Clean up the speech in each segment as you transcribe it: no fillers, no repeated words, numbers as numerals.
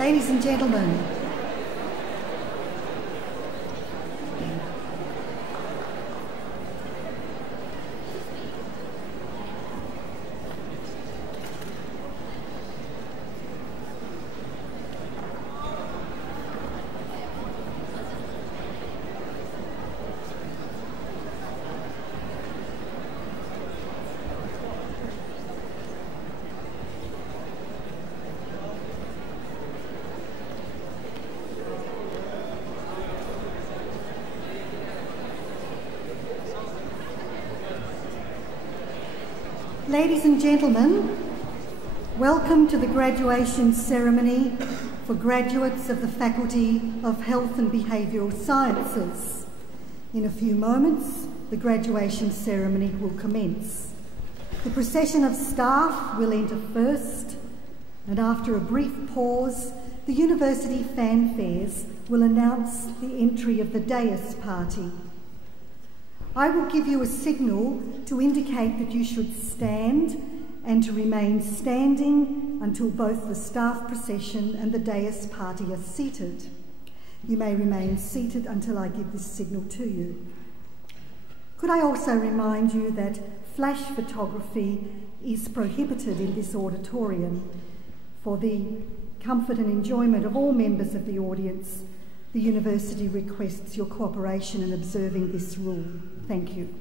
Ladies and gentlemen, Ladies and gentlemen, welcome to the graduation ceremony for graduates of the Faculty of Health and Behavioural Sciences. In a few moments, the graduation ceremony will commence. The procession of staff will enter first, and after a brief pause, the university fanfares will announce the entry of the dais party. I will give you a signal to indicate that you should stand and to remain standing until both the staff procession and the dais party are seated. You may remain seated until I give this signal to you. Could I also remind you that flash photography is prohibited in this auditorium. For the comfort and enjoyment of all members of the audience, the university requests your cooperation in observing this rule. Thank you.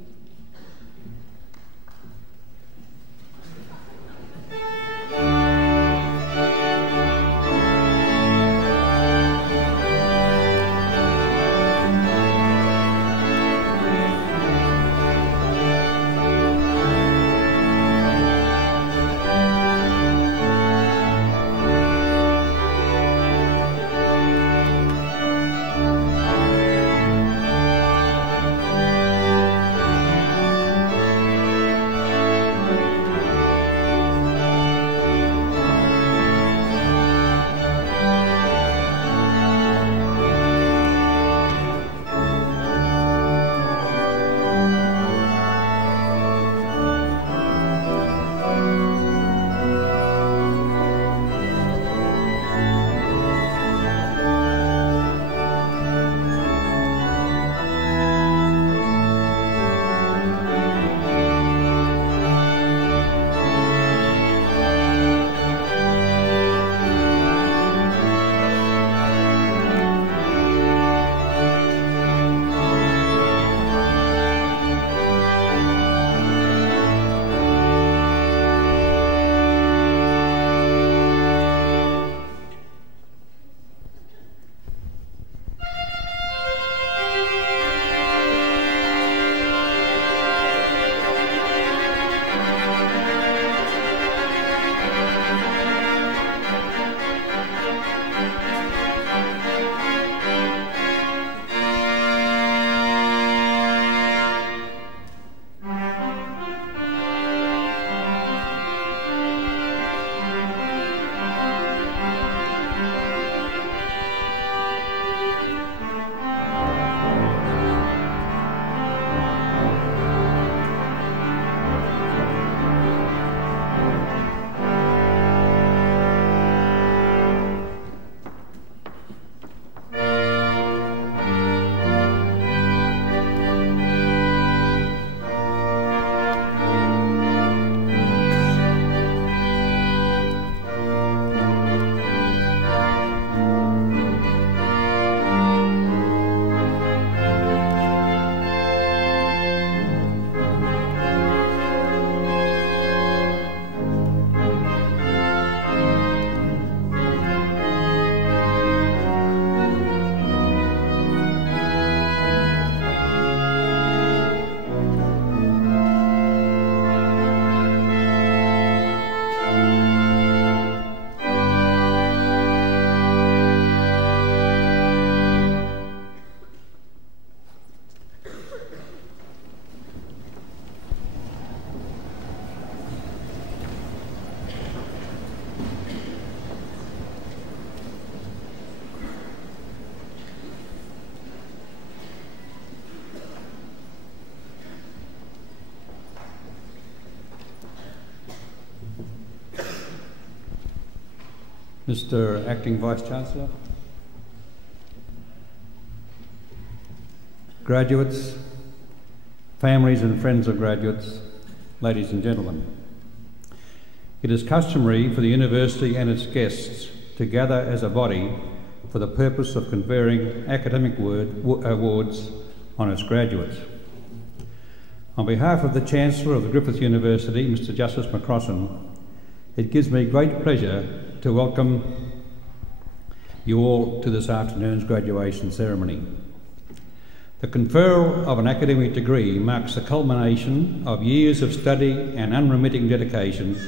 Mr. Acting Vice-Chancellor, graduates, families and friends of graduates, ladies and gentlemen. It is customary for the University and its guests to gather as a body for the purpose of conferring academic awards on its graduates. On behalf of the Chancellor of the Griffith University, Mr. Justice McCrossan, it gives me great pleasure to welcome you all to this afternoon's graduation ceremony. The conferral of an academic degree marks the culmination of years of study and unremitting dedication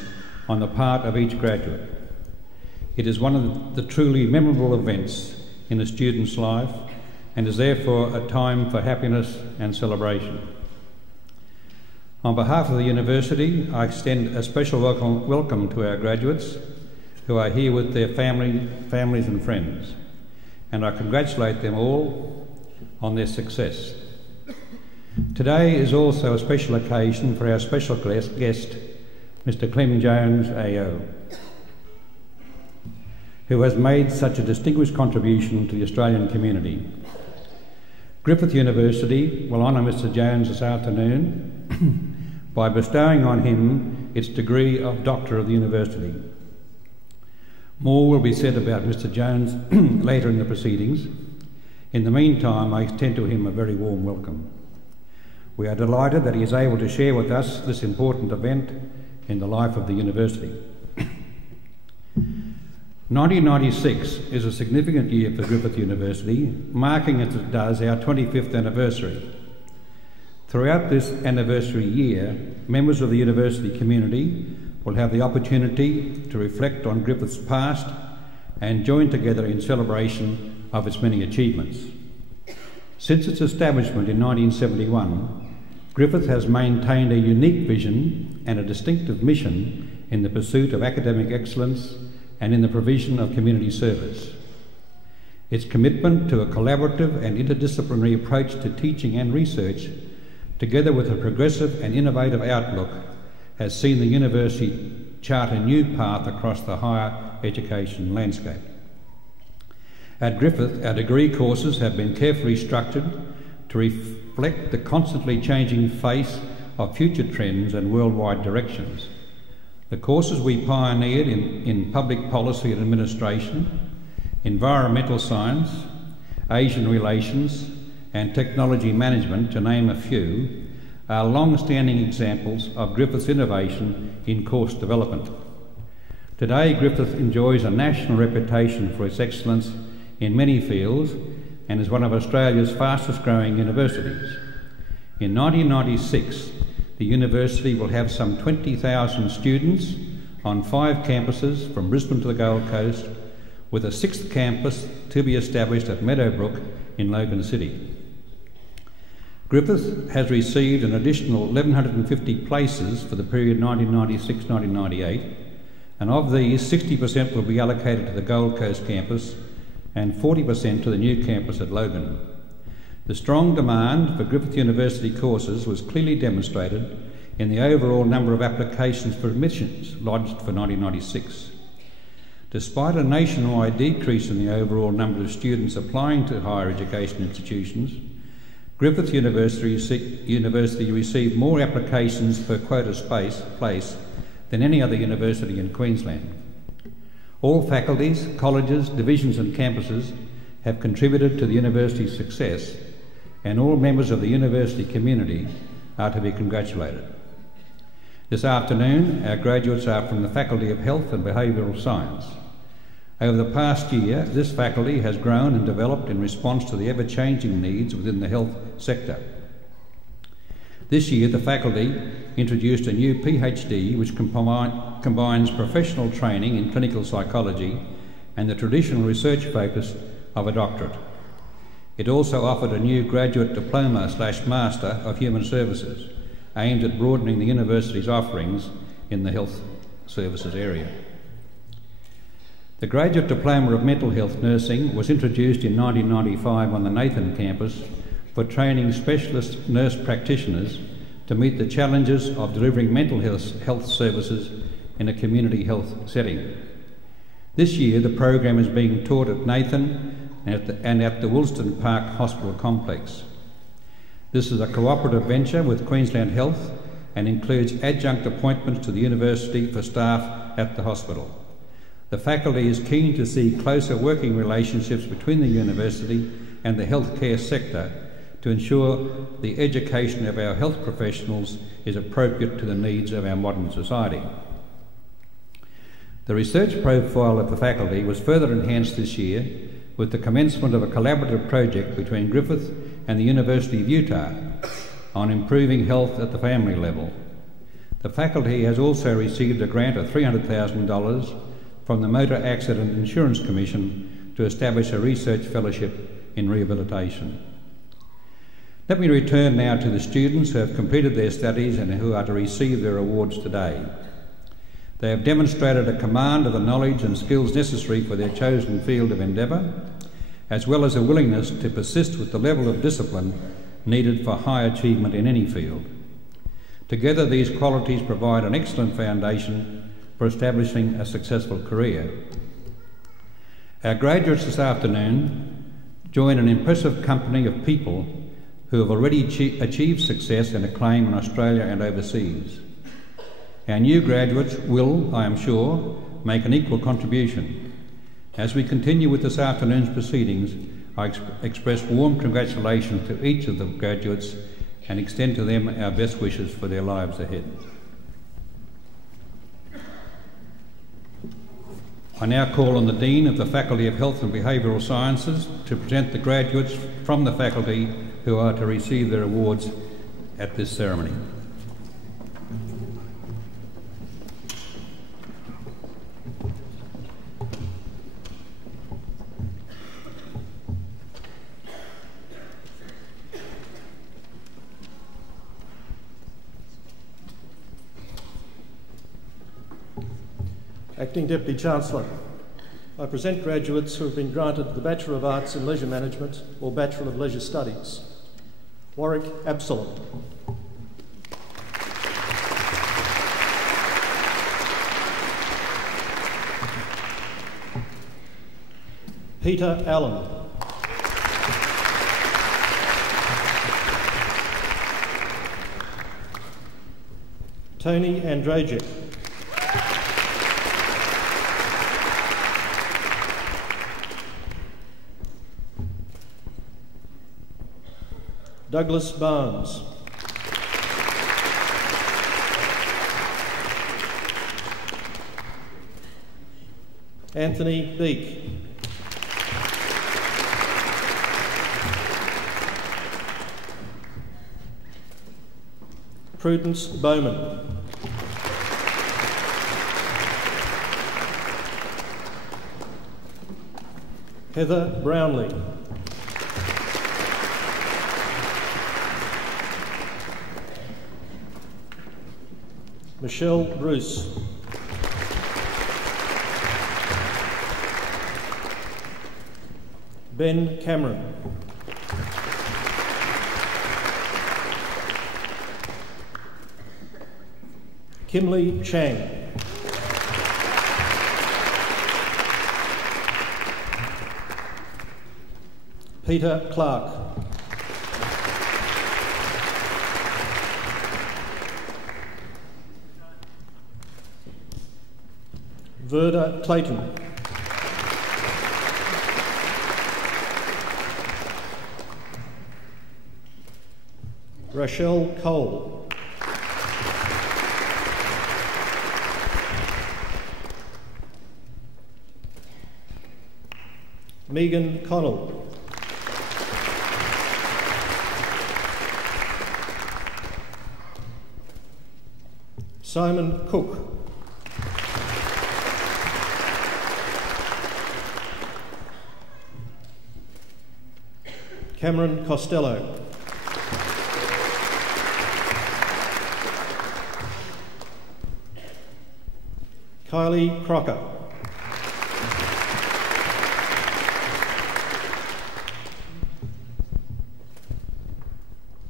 on the part of each graduate. It is one of the truly memorable events in a student's life and is therefore a time for happiness and celebration. On behalf of the University, I extend a special welcome to our graduates who are here with their families and friends, and I congratulate them all on their success. Today is also a special occasion for our special guest, Mr. Clem Jones AO, who has made such a distinguished contribution to the Australian community. Griffith University will honour Mr. Jones this afternoon by bestowing on him its degree of Doctor of the University. More will be said about Mr. Jones later in the proceedings. In the meantime, I extend to him a very warm welcome. We are delighted that he is able to share with us this important event in the life of the University. 1996 is a significant year for Griffith University, marking as it does our 25th anniversary. Throughout this anniversary year, members of the university community will have the opportunity to reflect on Griffith's past and join together in celebration of its many achievements. Since its establishment in 1971, Griffith has maintained a unique vision and a distinctive mission in the pursuit of academic excellence and in the provision of community service. Its commitment to a collaborative and interdisciplinary approach to teaching and research, together with a progressive and innovative outlook, has seen the university chart a new path across the higher education landscape. At Griffith, our degree courses have been carefully structured to reflect the constantly changing face of future trends and worldwide directions. The courses we pioneered in public policy and administration, environmental science, Asian relations, and technology management, to name a few, are long-standing examples of Griffith's innovation in course development. Today, Griffith enjoys a national reputation for its excellence in many fields and is one of Australia's fastest-growing universities. In 1996, the university will have some 20,000 students on 5 campuses from Brisbane to the Gold Coast, with a 6th campus to be established at Meadowbrook in Logan City. Griffith has received an additional 1,150 places for the period 1996-1998, and of these, 60% will be allocated to the Gold Coast campus and 40% to the new campus at Logan. The strong demand for Griffith University courses was clearly demonstrated in the overall number of applications for admissions lodged for 1996. Despite a nationwide decrease in the overall number of students applying to higher education institutions, Griffith University received more applications per quota place than any other university in Queensland. All faculties, colleges, divisions and campuses have contributed to the university's success, and all members of the university community are to be congratulated. This afternoon, our graduates are from the Faculty of Health and Behavioural Science. Over the past year, this faculty has grown and developed in response to the ever-changing needs within the health sector. This year, the faculty introduced a new PhD which combines professional training in clinical psychology and the traditional research focus of a doctorate. It also offered a new graduate diploma/master of human services, aimed at broadening the university's offerings in the health services area. The Graduate Diploma of Mental Health Nursing was introduced in 1995 on the Nathan campus for training specialist nurse practitioners to meet the challenges of delivering mental health services in a community health setting. This year the program is being taught at Nathan and at the Woolston Park Hospital Complex. This is a cooperative venture with Queensland Health and includes adjunct appointments to the university for staff at the hospital. The faculty is keen to see closer working relationships between the university and the healthcare sector to ensure the education of our health professionals is appropriate to the needs of our modern society. The research profile of the faculty was further enhanced this year with the commencement of a collaborative project between Griffith and the University of Utah on improving health at the family level. The faculty has also received a grant of $300,000 from the Motor Accident Insurance Commission to establish a research fellowship in rehabilitation. Let me return now to the students who have completed their studies and who are to receive their awards today. They have demonstrated a command of the knowledge and skills necessary for their chosen field of endeavour, as well as a willingness to persist with the level of discipline needed for high achievement in any field. Together, these qualities provide an excellent foundation for establishing a successful career. Our graduates this afternoon join an impressive company of people who have already achieved success and acclaim in Australia and overseas. Our new graduates will, I am sure, make an equal contribution. As we continue with this afternoon's proceedings, I express warm congratulations to each of the graduates and extend to them our best wishes for their lives ahead. I now call on the Dean of the Faculty of Health and Behavioural Sciences to present the graduates from the faculty who are to receive their awards at this ceremony. Acting Deputy Chancellor, I present graduates who have been granted the Bachelor of Arts in Leisure Management or Bachelor of Leisure Studies. Warwick Absalom. Peter Allen. Tony Andrajic. Douglas Barnes. Anthony Beek. Prudence Bowman. Heather Brownlee. Michelle Bruce. Ben Cameron. Kimley Chang. Peter Clark. Verda Clayton. Rochelle Cole. Megan Connell. Simon Cook. Cameron Costello. Kylie Crocker.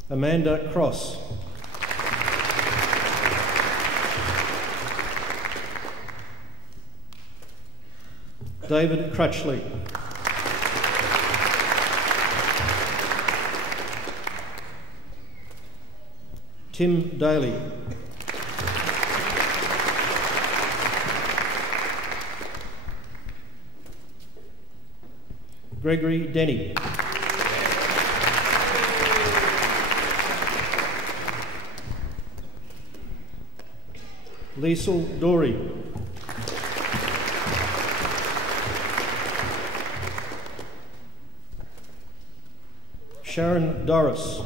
Amanda Cross. David Crutchley. Tim Daly. Gregory Denny. Liesl Dory. Sharon Doris.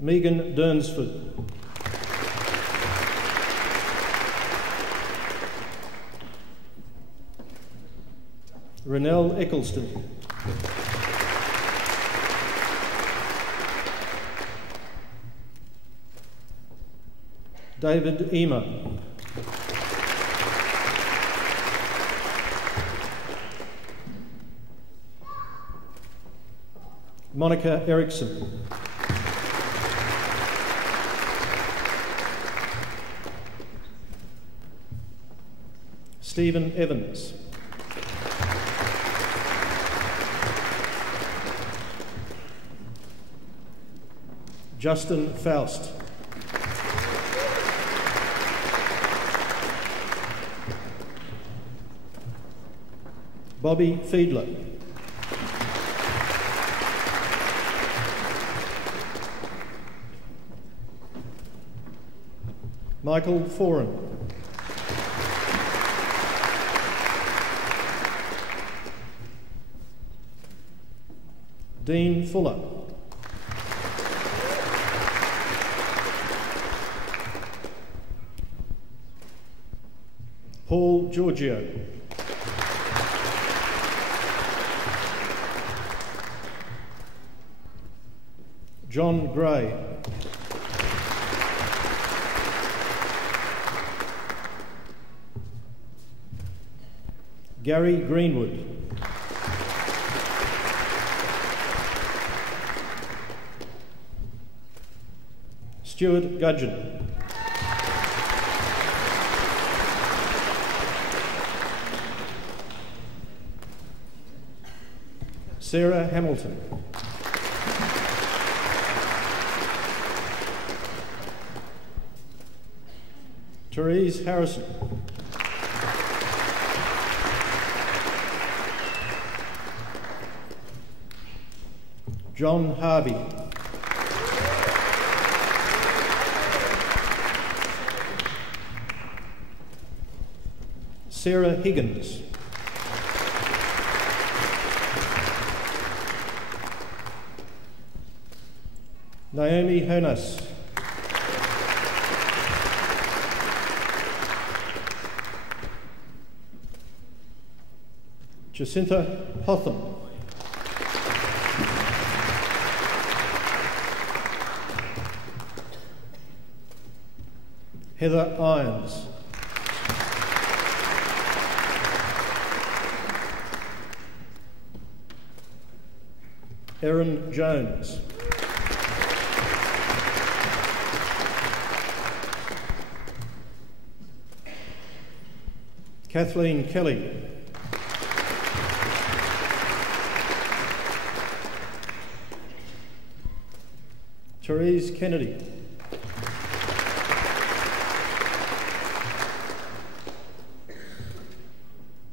Megan Durnsford. Renelle Eccleston. David Emer. Monica Erickson. Stephen Evans. Justin Faust. Bobby Fiedler. Michael Foran. Dean Fuller. Paul Giorgio. John Gray. Gary Greenwood. Stuart Gudgeon. Sarah Hamilton. Therese Harrison. John Harvey. Sarah Higgins. Naomi Honas. Jacinta Hotham. Heather Irons. Erin Jones. Kathleen Kelly. Therese Kennedy.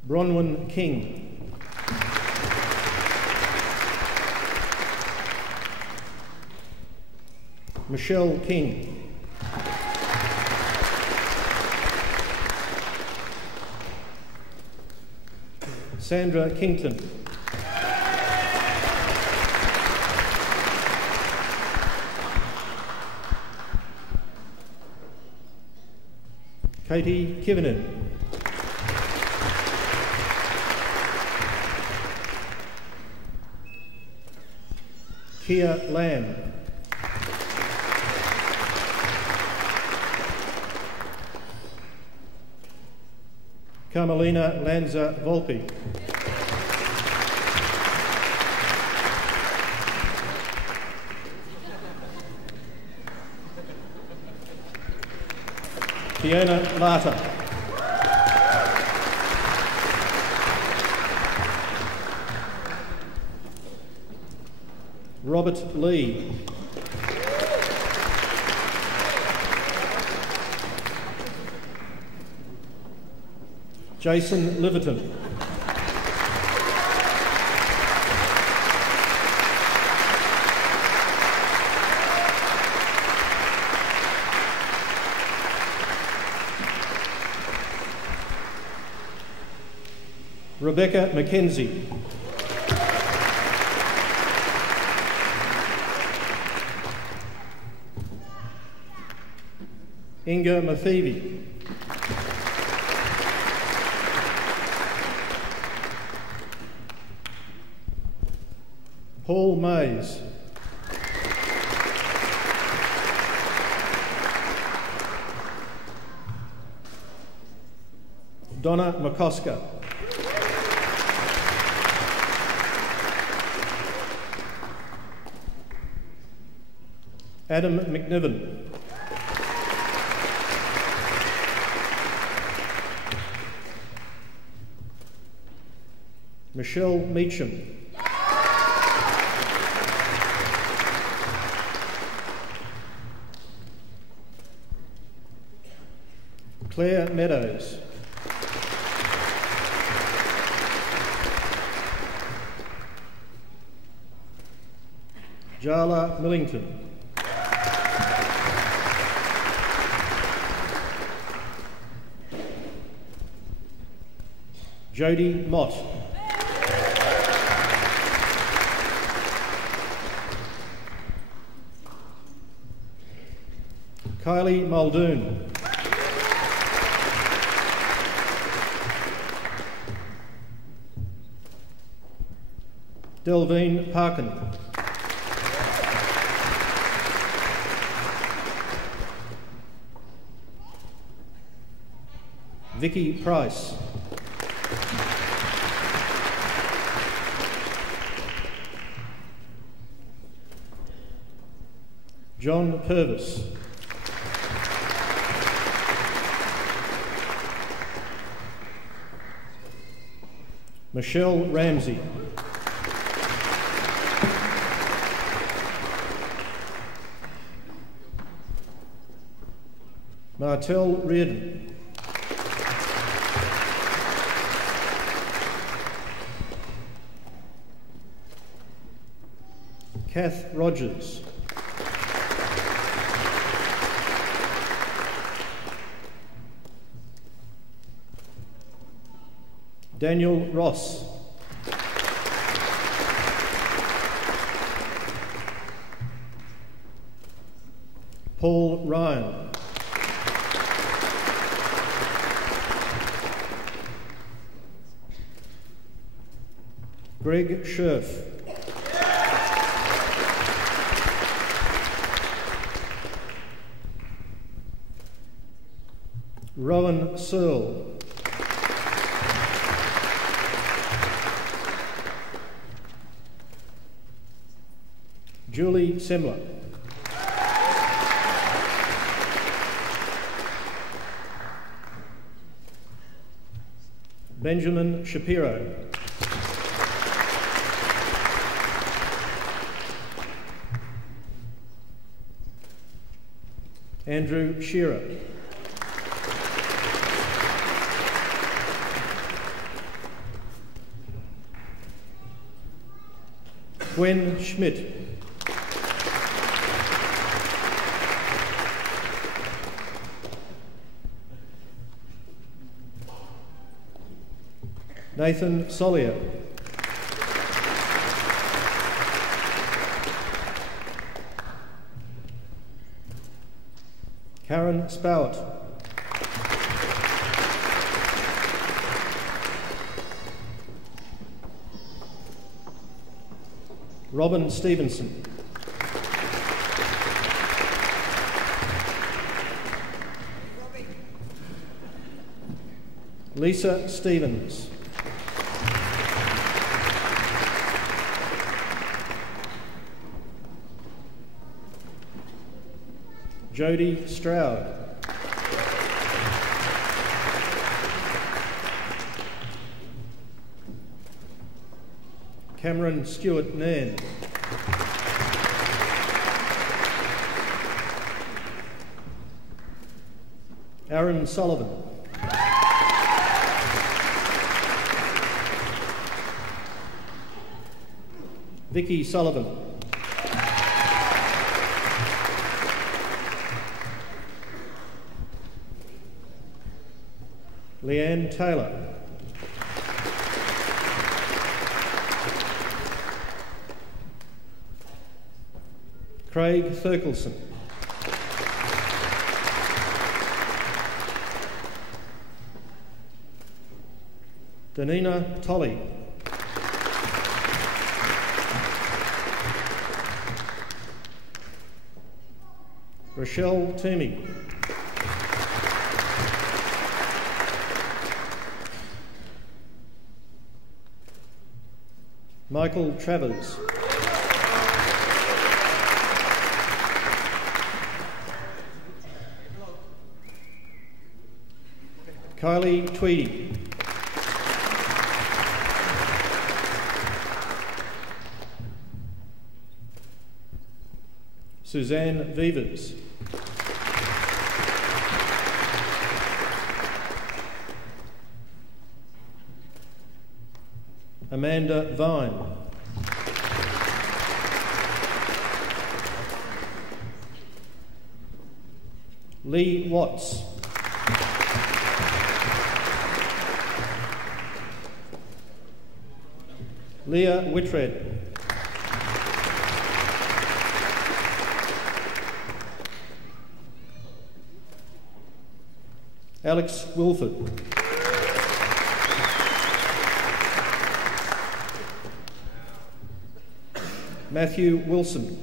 Bronwyn King. Michelle King. Sandra Kington. Katie Kivinen. Kia Lamb. Carmelina Lanza Volpe. Fiona Larter. Robert Lee. Jason Liverton. Rebecca McKenzie. Inga Mathivi. Paul Mays. Donna McCosker. Adam McNiven. Michelle Meacham. Claire Meadows. Jala Millington. Jodie Mott. Kylie Muldoon. Delvine Parkin. Vicky Price. John Purvis. Michelle Ramsey. Martell Reardon. Kath Rogers. Daniel Ross. Paul Ryan. Greg Scherf. Rowan Searle. Julie Semler. Benjamin Shapiro. Andrew Shearer. Gwen Schmidt. Nathan Solier. Karen Spowett. Robin Stevenson. Lisa Stevens. Jodie Stroud. Cameron Stewart Nairn. Aaron Sullivan. Vicky Sullivan. Leanne Taylor. Craig Thurkelson. Danina Tolley. Rochelle Toomey. Michael Travers. Kylie Tweedy. Suzanne Vivers. Amanda Vine. Lee Watts. Leah Whitred. Alex Wilford. Matthew Wilson.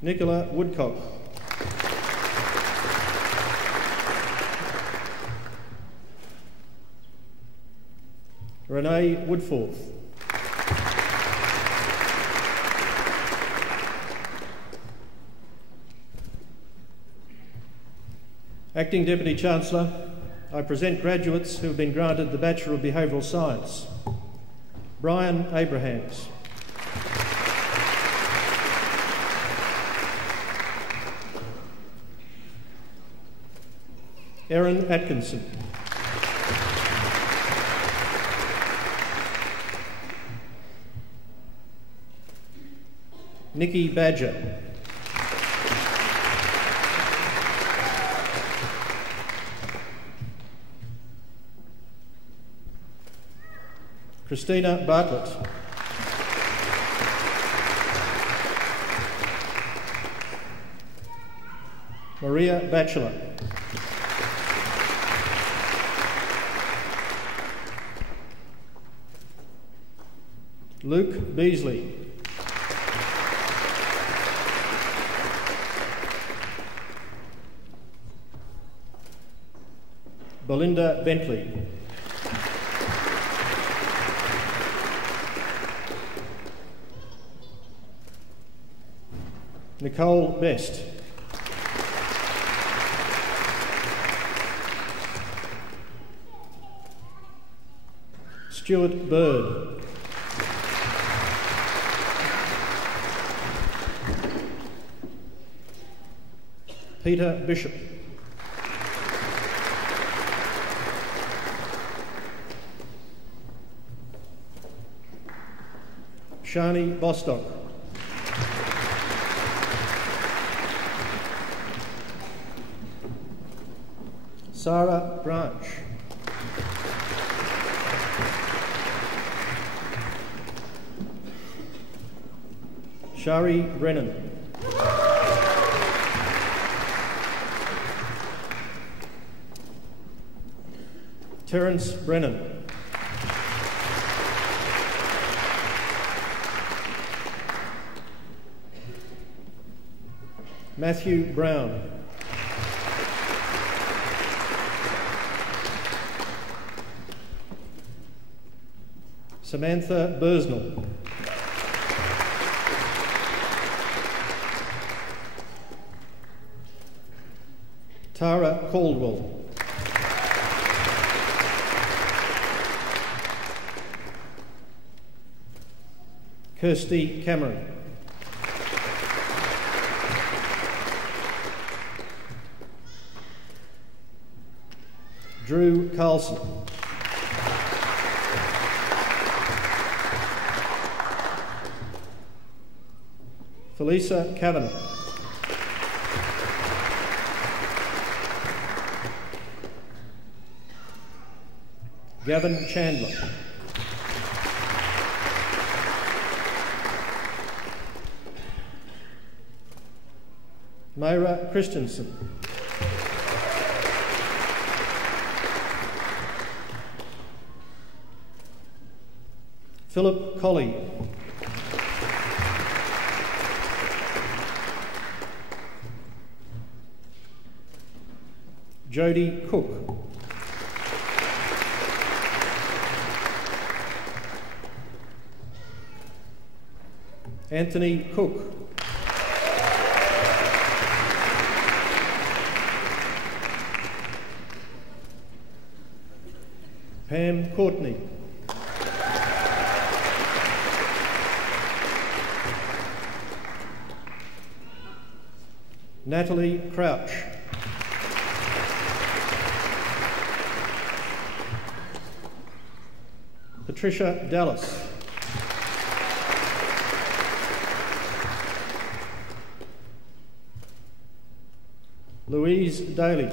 Nicola Woodcock. Renee Woodforth. Acting Deputy Chancellor, I present graduates who have been granted the Bachelor of Behavioural Science. Brian Abrahams. Erin Atkinson. Nikki Badger. Christina Bartlett. Maria Batchelor. Luke Beasley. Belinda Bentley. Nicole Best. Stuart Bird. Peter Bishop. Shani Bostock. Sarah Branch. Shari Brennan. Terence Brennan. Matthew Brown. Samantha Bursnell. Tara Caldwell. Kirsty Cameron. Drew Carlson. Felisa Kavanagh. Gavin Chandler. Mayra Christensen. Philip Colley. Jodie Cook. Anthony Cook. Pam Courtney. Natalie Crouch. Patricia Dallas. Louise Daly.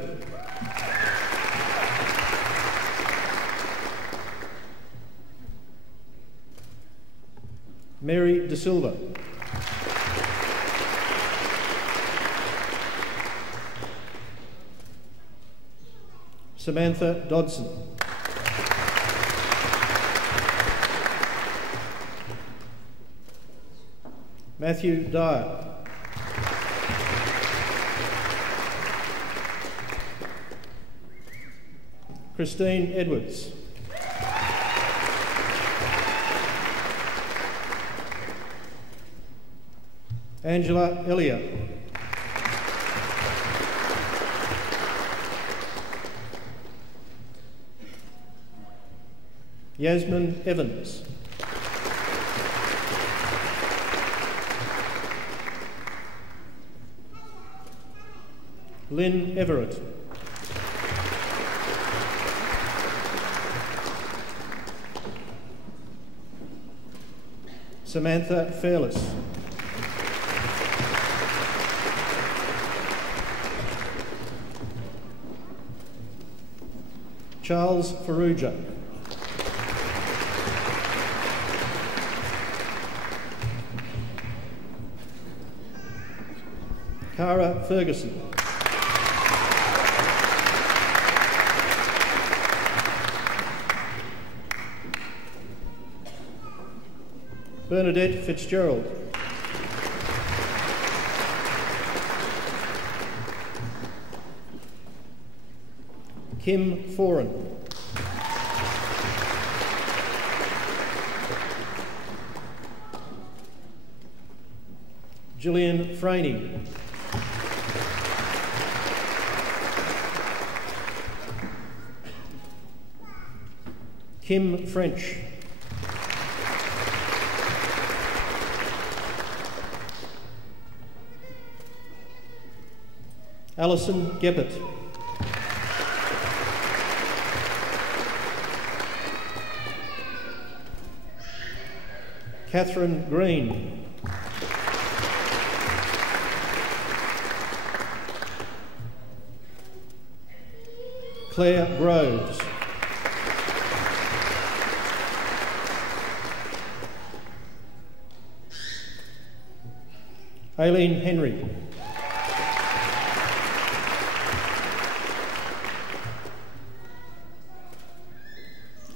Mary De Silva. Samantha Dodson. Matthew Dyer. Christine Edwards. Angela Elliott. Yasmin Evans. Lynn Everett. Samantha Fairless. Charles Farrugia. Cara Ferguson. Bernadette Fitzgerald. Kim Foran. Gillian Franey. Kim French. Alison Geppert. Catherine Green. Claire Groves. Aileen Henry.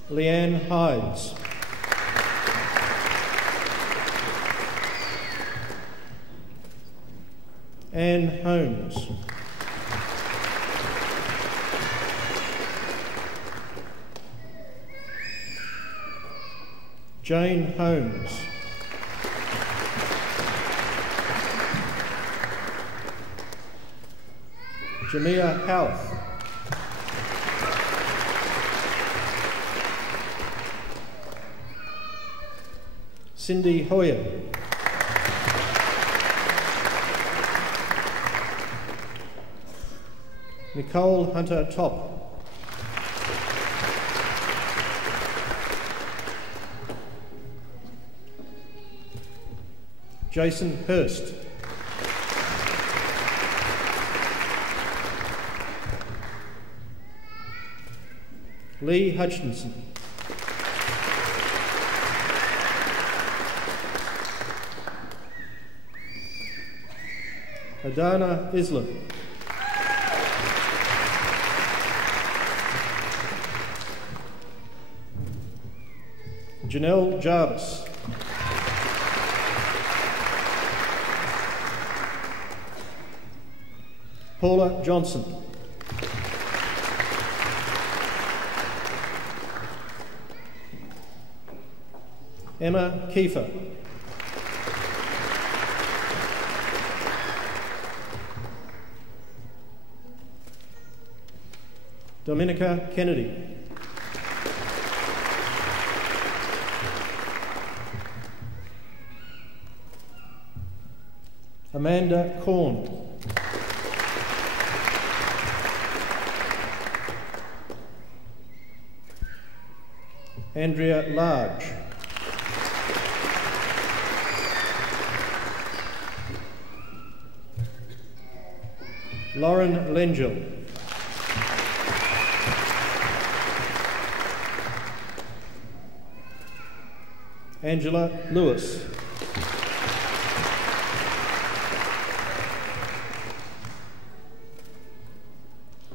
Leanne Hydes. Anne Holmes. Jane Holmes. Jamia Howarth. Cindy Hoyer. Nicole Hunter-Top. Jason Hurst. Lee Hutchinson. Adana Islam. Janelle Jarvis. Paula Johnson. Emma Kiefer. Dominica Kennedy. Amanda Korn. Andrea Large. Lauren Lengel. Angela Lewis.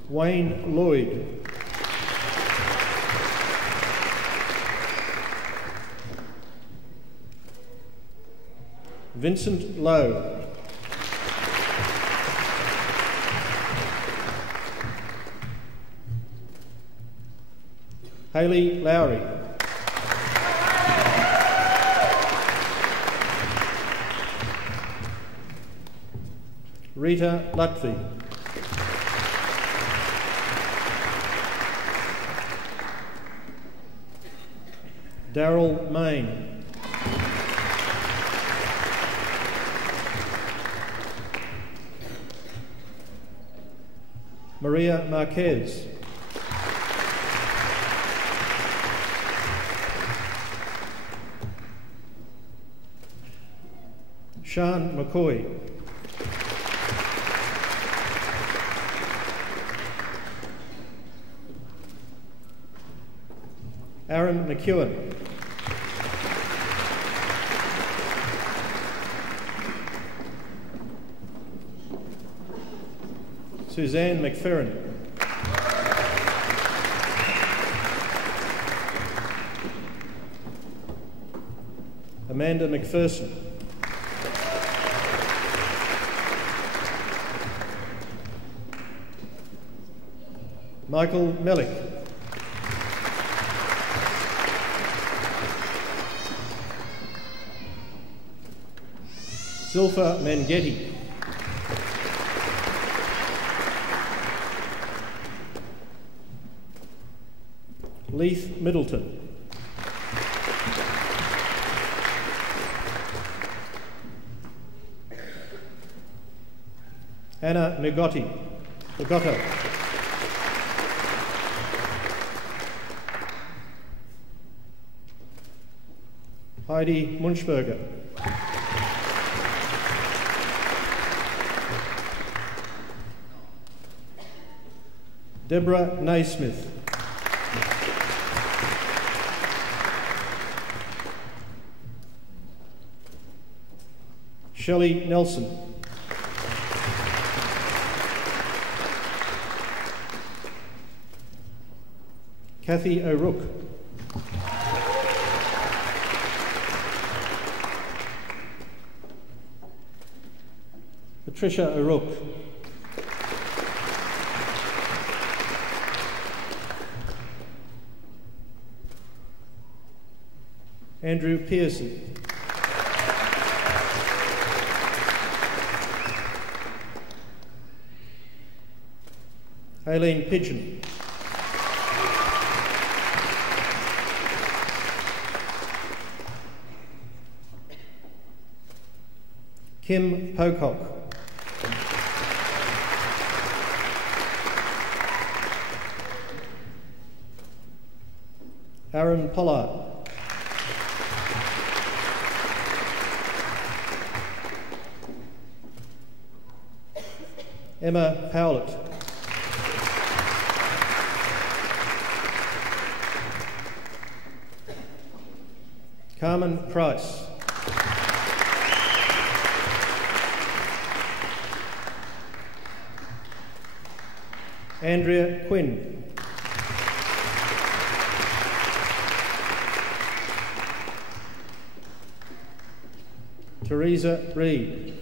Wayne Lloyd. Vincent Lowe. Hayley Lowry. Rita Lutfi. Daryl Main. Maria Marquez. Sean McCoy. Aaron McEwen. Suzanne McFerrin. Amanda McPherson. Michael Mellick. Zilpha Manghetti. Leith Middleton. Anna Migotto. Heidi Munchberger. Deborah Naismith. Shelley Nelson. Kathy O'Rourke. Patricia O'Rourke. Andrew Pearson. Aileen Pigeon. Kim Pocock. Aaron Pollard. Emma Howlett. Carmen Price. Andrea Quinn. Teresa Reid.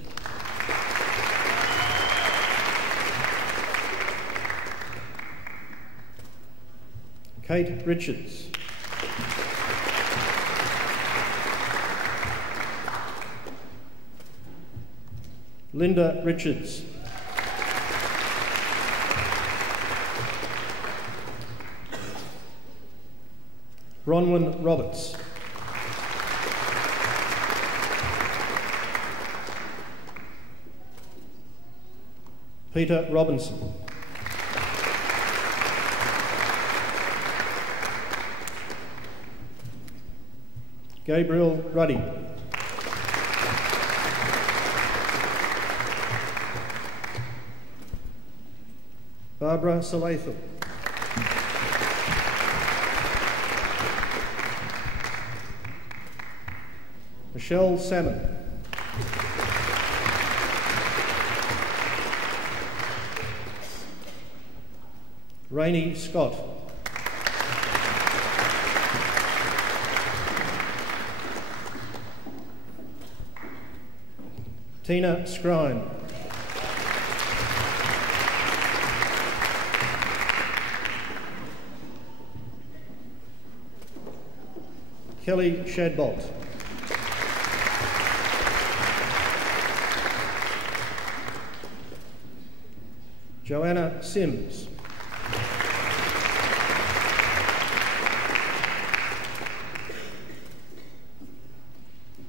Kate Richards. Linda Richards. Bronwyn Roberts. Peter Robinson. Gabriel Ruddy. Barbara Salatham. Michelle Salmon. Rainey Scott. Tina Scrine. Kelly Shadbolt. Joanna Sims.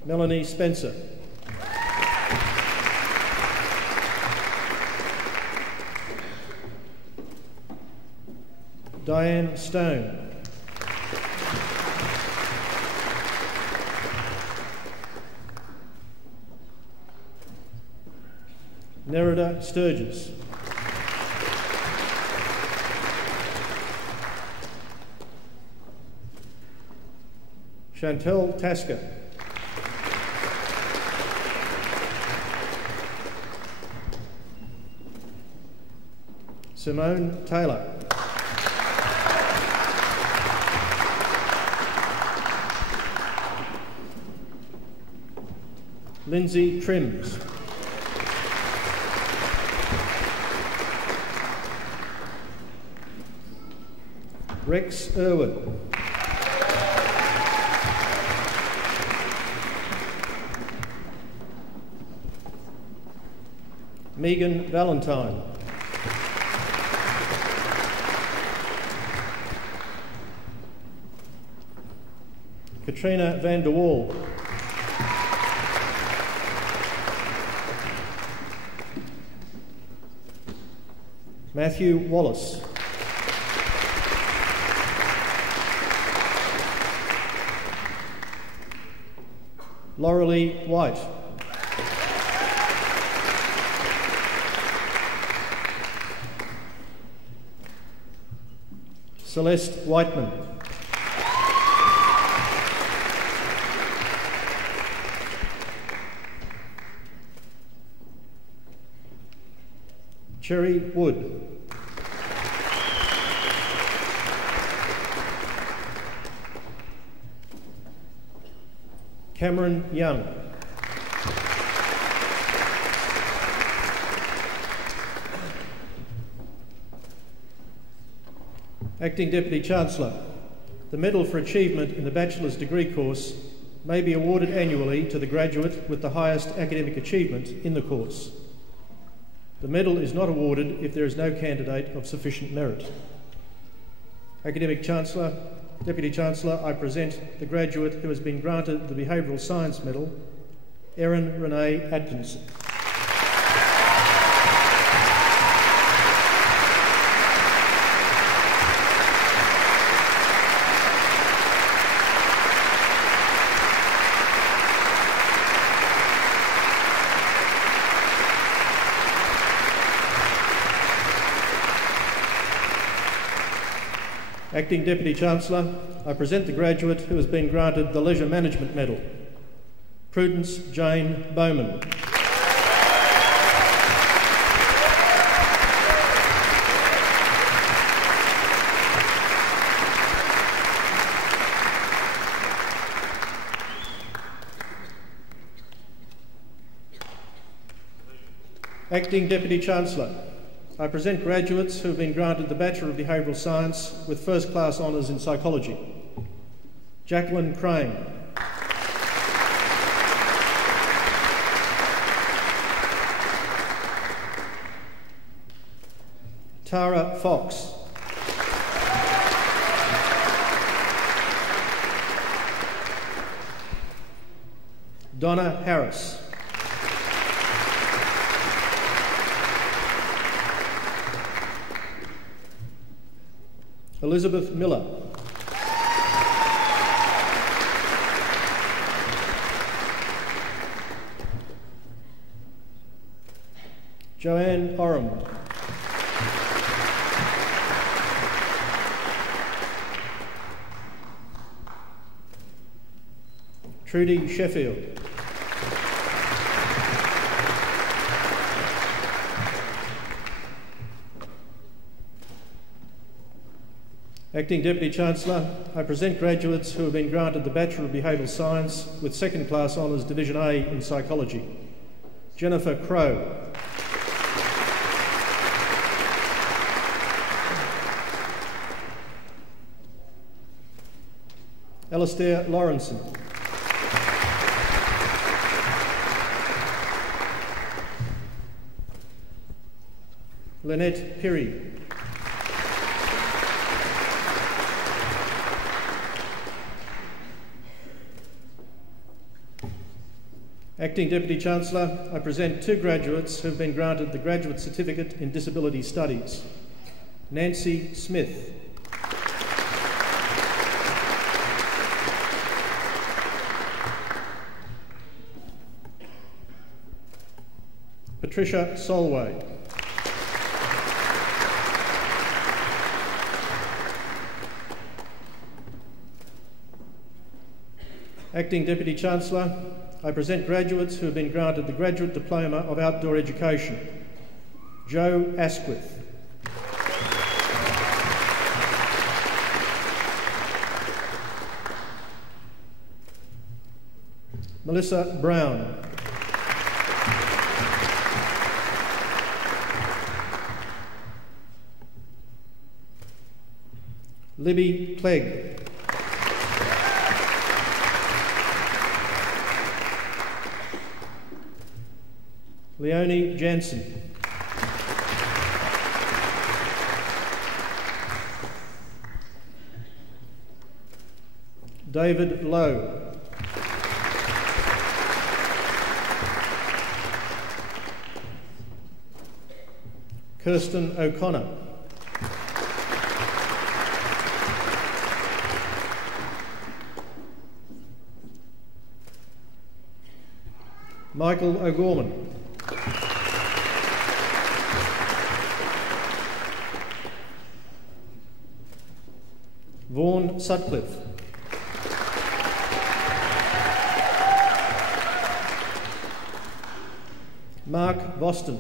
Melanie Spencer. Diane Stone. Nerida Sturgis. Chantel Tasker. Simone Taylor. Lindsay Trims. Rex Irwin. Megan Valentine. Katrina van der Waal. Matthew Wallace. Laurelie White. Celeste Whiteman. Cherry Wood. Cameron Young. Acting Deputy Chancellor, the Medal for Achievement in the Bachelor's Degree course may be awarded annually to the graduate with the highest academic achievement in the course. The medal is not awarded if there is no candidate of sufficient merit. Academic Chancellor, Deputy Chancellor, I present the graduate who has been granted the Behavioural Science Medal Erin Renee Atkinson. Acting Deputy Chancellor, I present the graduate who has been granted the Leisure Management Medal, Prudence Jane Bowman. Acting Deputy Chancellor, I present graduates who have been granted the Bachelor of Behavioural Science with first-class honours in Psychology. Jacqueline Crane. Tara Fox. Donna Harris. Elizabeth Miller. Joanne Oram. Trudy Sheffield. Acting Deputy Chancellor, I present graduates who have been granted the Bachelor of Behavioural Science with second-class honours Division A in Psychology. Jennifer Crowe. Alistair Lawrenson. Lynette Pirrie. Acting Deputy Chancellor, I present two graduates who have been granted the Graduate Certificate in Disability Studies. Nancy Smith. Patricia Solway. Acting Deputy Chancellor, I present graduates who have been granted the Graduate Diploma of Outdoor Education. Joe Asquith. Melissa Brown. Libby Clegg. Leonie Jansen. David Lowe. Kirsten O'Connor. Michael O'Gorman. Vaughan Sutcliffe. Mark Boston.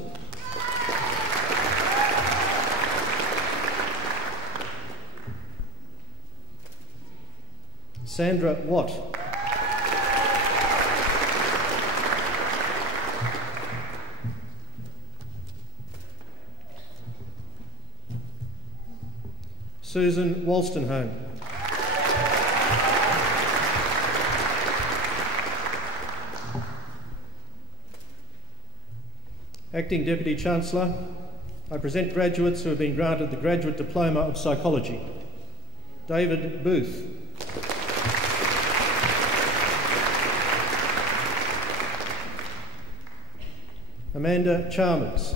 Sandra Watt. Susan Wolstenholme. Acting Deputy Chancellor, I present graduates who have been granted the Graduate Diploma of Psychology. David Booth. Amanda Chalmers.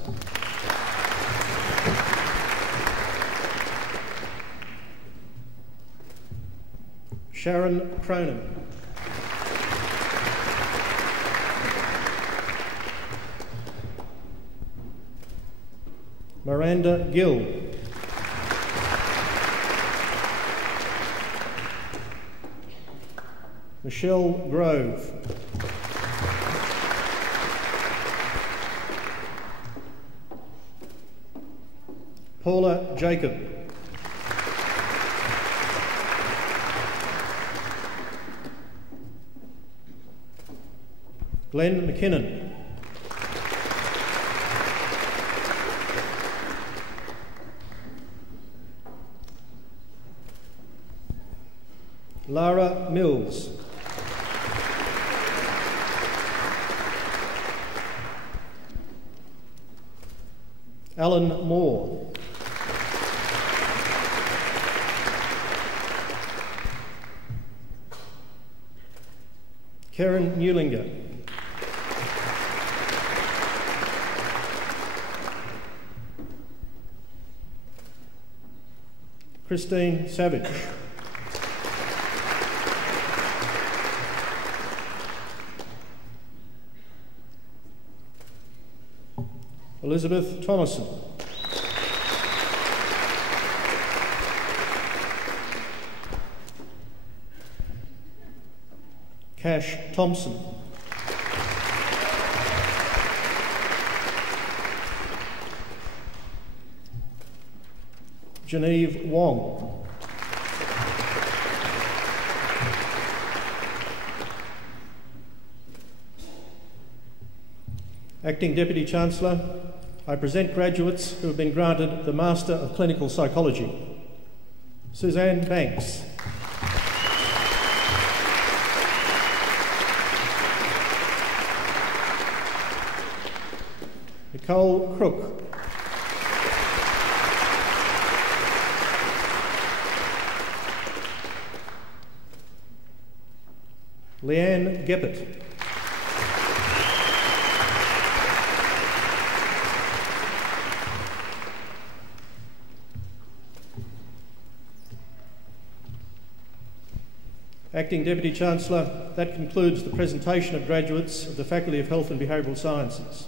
Sharon Cronin. Miranda Gill. Michelle Grove. Paula Jacob. Glenn McKinnon. Lara Mills. Alan Moore. Karen Newlinger. Christine Savage. Elizabeth Thomason. Cash Thompson. Genevieve Wong. Acting Deputy Chancellor, I present graduates who have been granted the Master of Clinical Psychology. Suzanne Banks. Nicole Crook. Leanne Geppert. Acting Deputy Chancellor, that concludes the presentation of graduates of the Faculty of Health and Behavioural Sciences.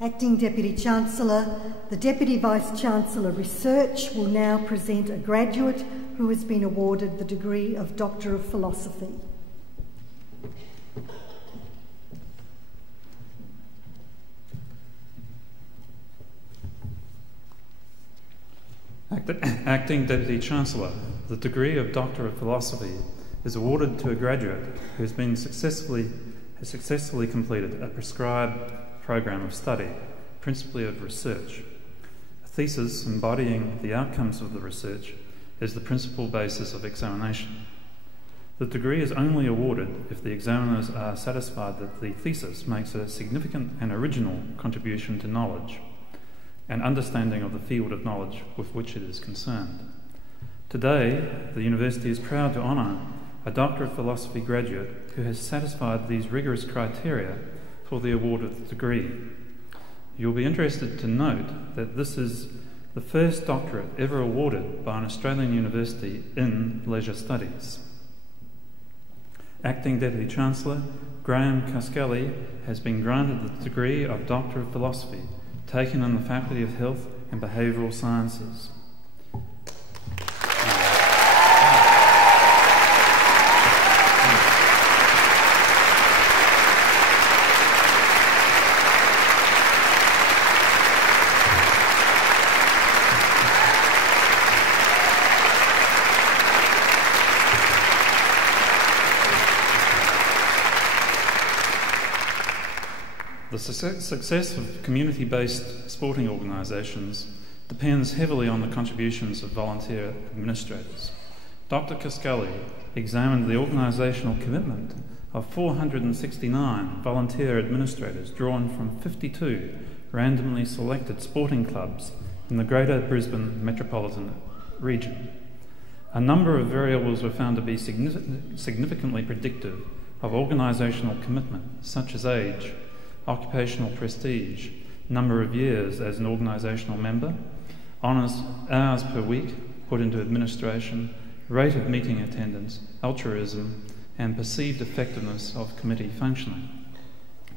Acting Deputy Chancellor, the Deputy Vice-Chancellor Research will now present a graduate who has been awarded the degree of Doctor of Philosophy. Acting Deputy Chancellor, the degree of Doctor of Philosophy is awarded to a graduate who has successfully completed a prescribed program of study, principally of research. A thesis embodying the outcomes of the research is the principal basis of examination. The degree is only awarded if the examiners are satisfied that the thesis makes a significant and original contribution to knowledge and understanding of the field of knowledge with which it is concerned. Today, the University is proud to honour a Doctor of Philosophy graduate who has satisfied these rigorous criteria for the award of the degree. You'll be interested to note that this is the first doctorate ever awarded by an Australian university in leisure studies. Acting Deputy Chancellor, Graham Caskelly has been granted the degree of Doctor of Philosophy, taken in the Faculty of Health and Behavioural Sciences. The success of community-based sporting organisations depends heavily on the contributions of volunteer administrators. Dr. Caskelly examined the organisational commitment of 469 volunteer administrators drawn from 52 randomly selected sporting clubs in the Greater Brisbane metropolitan region. A number of variables were found to be significantly predictive of organisational commitment, such as age, occupational prestige, number of years as an organisational member, hours per week put into administration, rate of meeting attendance, altruism, and perceived effectiveness of committee functioning.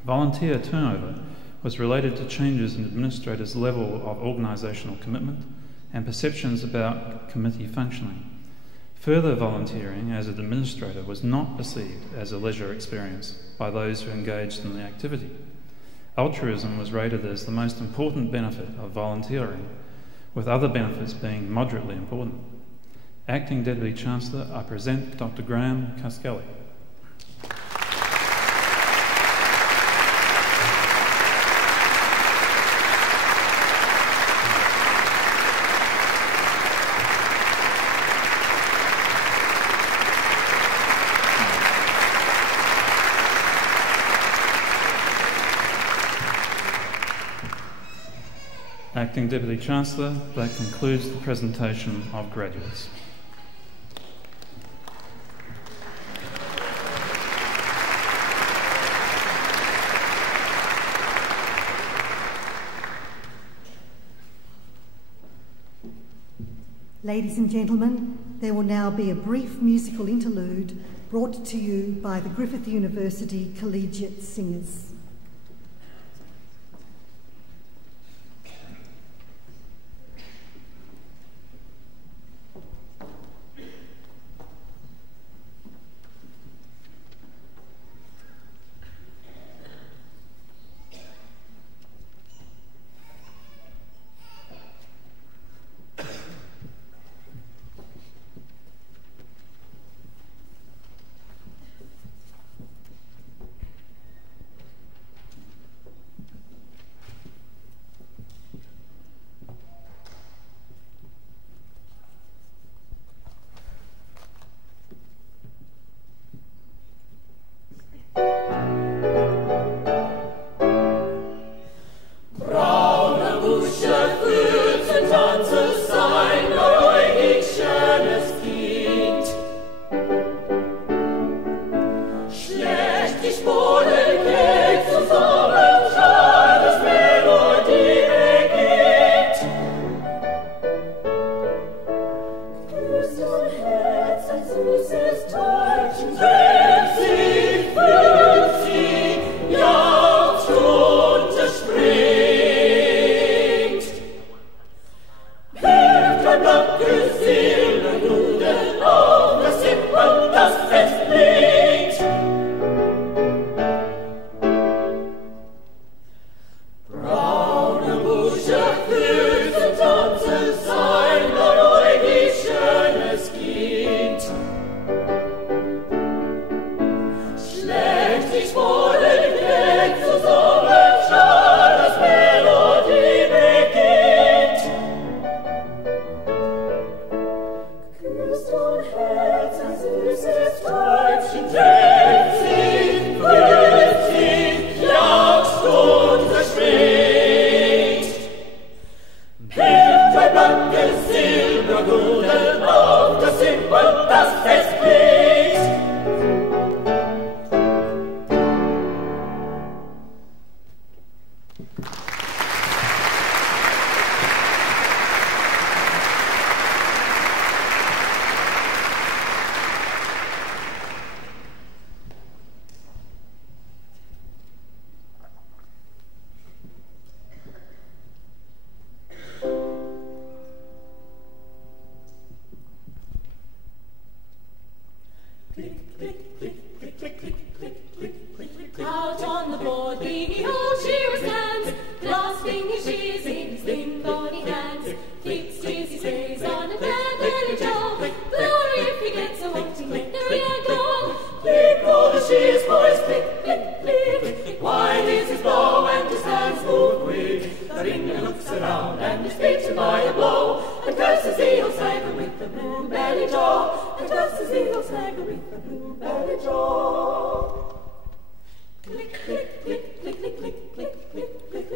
Volunteer turnover was related to changes in administrators' level of organisational commitment and perceptions about committee functioning. Further volunteering as an administrator was not perceived as a leisure experience by those who engaged in the activity. Altruism was rated as the most important benefit of volunteering, with other benefits being moderately important. Acting Deputy Chancellor, I present Dr. Graham Caskelly. Acting Deputy Chancellor, that concludes the presentation of graduates. Ladies and gentlemen, there will now be a brief musical interlude brought to you by the Griffith University Collegiate Singers.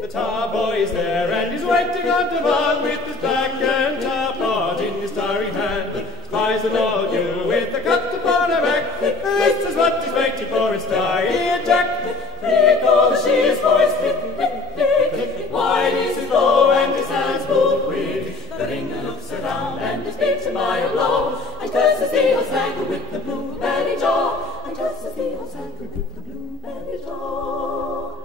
The tar boy is there and he's waiting on demand with his black and tar pot in his tarry hand. Cries an old you with the cut upon her back. This is what he's waiting for, it's tie Jack. Click all the shears for his click, click, click, click. Wide is his bow and his hands move quick. The ringer looks around and is beaten by a blow, and curses the old snagger with the blue belly jaw, and curses the old snagger with the blue belly jaw.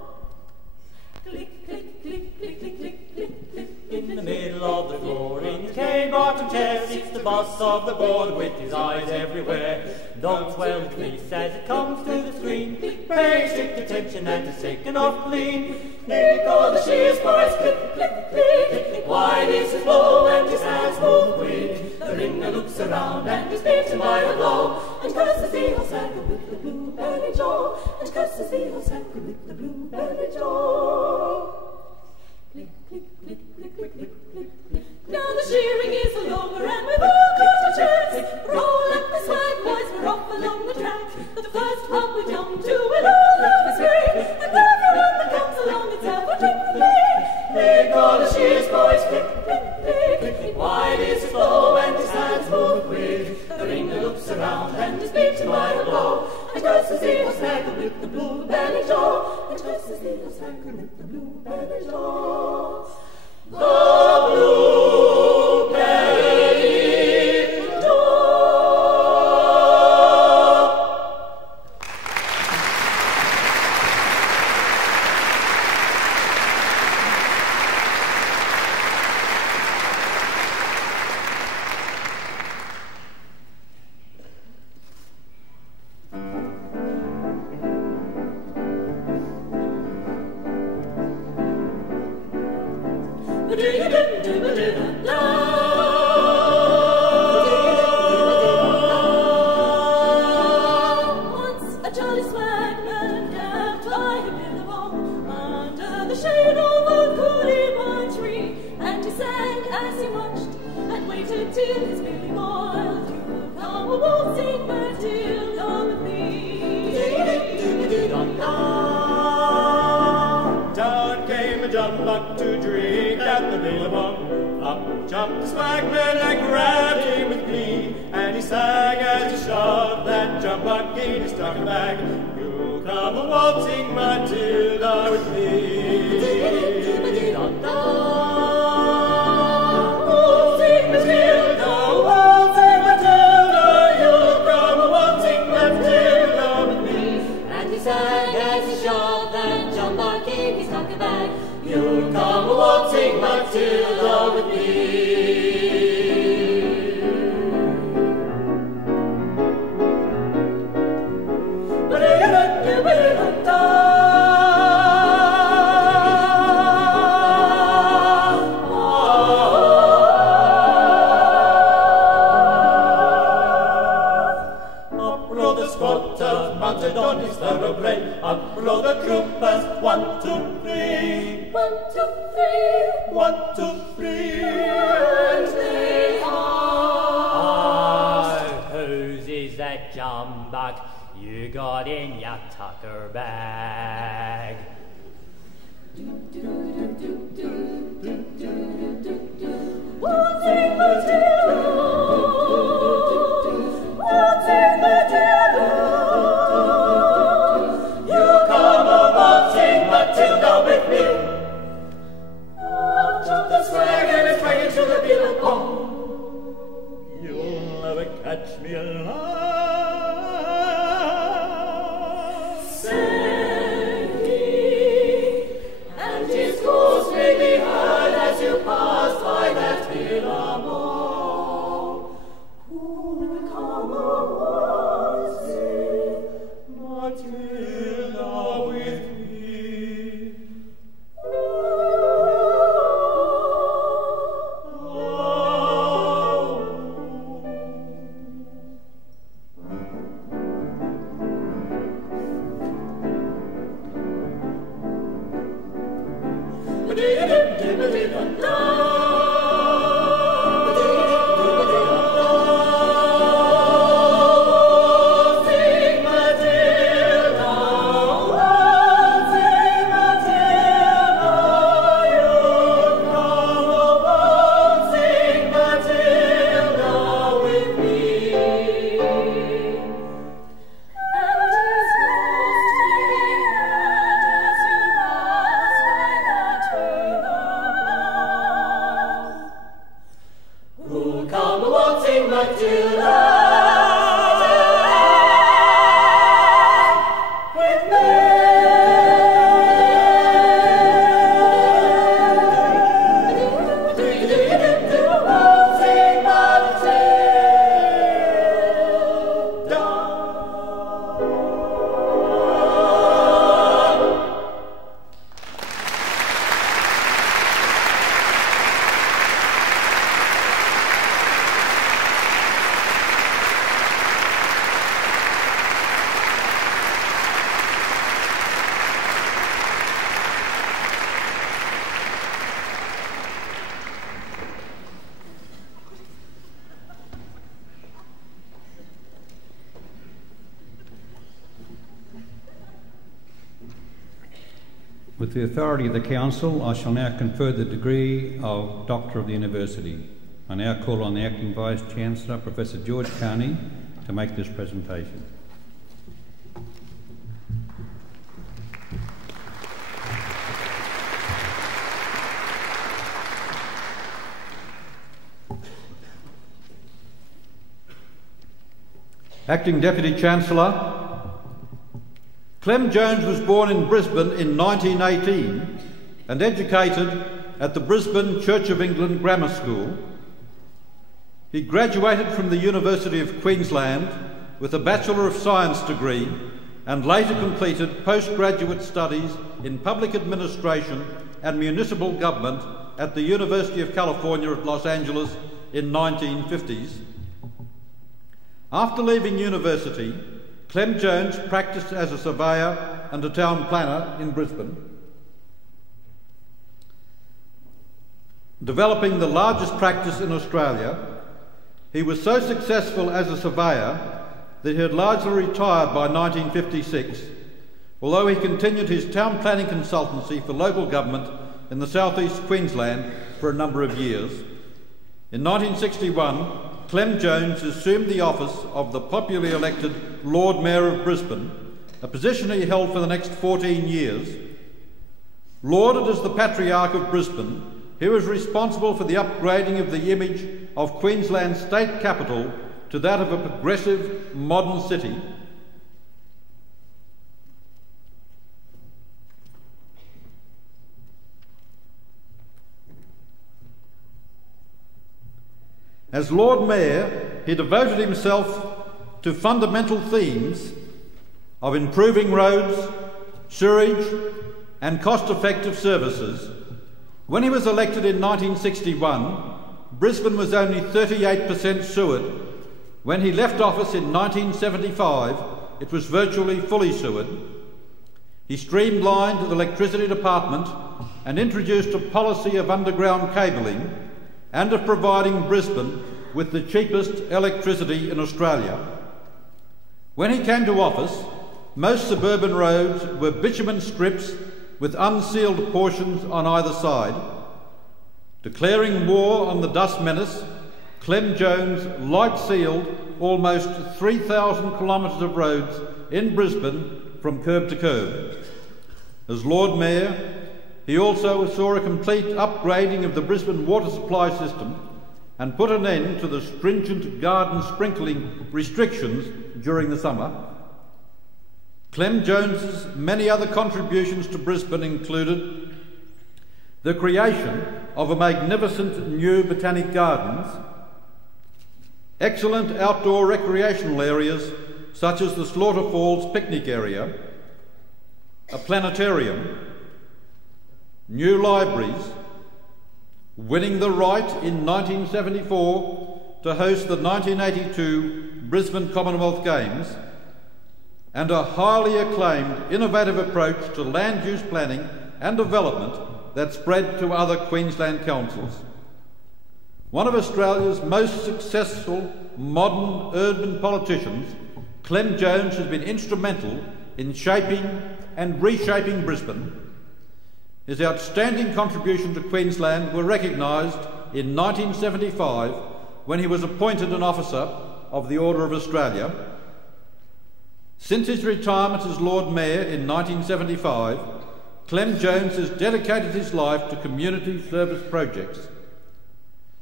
Click, click, click, click, click, click, click, click. In the middle of the floor, in the cane-bottom chair, sits the boss of the board with his eyes everywhere. Don't swell his face as it comes to the screen. Pay strict attention and it's taken off clean. Click all the shears for his click, click, click, click, click. Wide is his bow and his hands move quick. The ringer looks around and is beaten by a blow, and curses the old snagger with the blue belly jaw, and curses the old snagger with the blue belly jaw. Click, click, click, click, click, click, click, click. Now the shearing is all over and we've all got our chance. Roll up the swag, boys, we're off along the track. The first pub we jump to will all have us free, and everyone that comes along it's have a drink with me. Click all the shears, boys, click, click, click, click, click. Wide is his bow and his hands move quick. The ringer looks around and is beaten by a blow, and curses the old snagger with the blue belly jaw, and curses the old snagger with the blue belly jaw. The blue belly jaw. Once a jolly swagman camped by a billabong under the shade of a coolie pine tree, and he sang as he watched and waited till his billy boiled. You come a waltzing Matilda with me. Down came a jumbuck to drink at the billabong. Up jumped the swagman and grabbed him with glee, and he sang as he shoved that jumbuck in his stocking bag. You come a waltzing Matilda with me. Waltzing Matilda, waltzing Matilda, you come a waltzing Matilda with me. And he sang as he shoved that jumbuck in his stocking bag. You come a waltzing Matilda with me. Up rode the squatter, mounted on his thoroughbred. Up rode the troopers, 1, 2, 3. 1, 2, 3. 1, 2, 3. And they are. Whose is that jumbuck you got in your tucker bag? Waltzing Matilda, waltzing Matilda, you come a waltzing Matilda with me. Up jumped the swag and it's right into the billabong. You'll never catch me alive. Sang he, and his ghost may be heard as you pass by that billabong. Who will come a waltzing Matilda with me? Sing Matilda, With the authority of the Council, I shall now confer the degree of Doctor of the University. I now call on the Acting Vice-Chancellor, Professor George Carney, to make this presentation. Acting Deputy Chancellor, Clem Jones was born in Brisbane in 1918 and educated at the Brisbane Church of England Grammar School. He graduated from the University of Queensland with a Bachelor of Science degree and later completed postgraduate studies in public administration and municipal government at the University of California at Los Angeles in 1950s. After leaving university, Clem Jones practiced as a surveyor and a town planner in Brisbane, developing the largest practice in Australia. He was so successful as a surveyor that he had largely retired by 1956, although he continued his town planning consultancy for local government in the southeast Queensland for a number of years. In 1961, Clem Jones assumed the office of the popularly elected Lord Mayor of Brisbane, a position he held for the next 14 years. Lauded as the Patriarch of Brisbane, he was responsible for the upgrading of the image of Queensland's state capital to that of a progressive, modern city. As Lord Mayor, he devoted himself to fundamental themes of improving roads, sewerage and cost-effective services. When he was elected in 1961, Brisbane was only 38% sewered. When he left office in 1975, it was virtually fully sewered. He streamlined the electricity department and introduced a policy of underground cabling and of providing Brisbane with the cheapest electricity in Australia. When he came to office, most suburban roads were bitumen strips with unsealed portions on either side. Declaring war on the dust menace, Clem Jones light-sealed almost 3,000 kilometres of roads in Brisbane from curb to curb. As Lord Mayor, he also saw a complete upgrading of the Brisbane water supply system and put an end to the stringent garden sprinkling restrictions during the summer. Clem Jones's many other contributions to Brisbane included the creation of a magnificent new botanic gardens, excellent outdoor recreational areas such as the Slaughter Falls picnic area, a planetarium, new libraries, winning the right in 1974 to host the 1982 Brisbane Commonwealth Games, and a highly acclaimed innovative approach to land use planning and development that spread to other Queensland councils. One of Australia's most successful modern urban politicians, Clem Jones has been instrumental in shaping and reshaping Brisbane. His outstanding contribution to Queensland were recognised in 1975 when he was appointed an officer of the Order of Australia. Since his retirement as Lord Mayor in 1975, Clem Jones has dedicated his life to community service projects.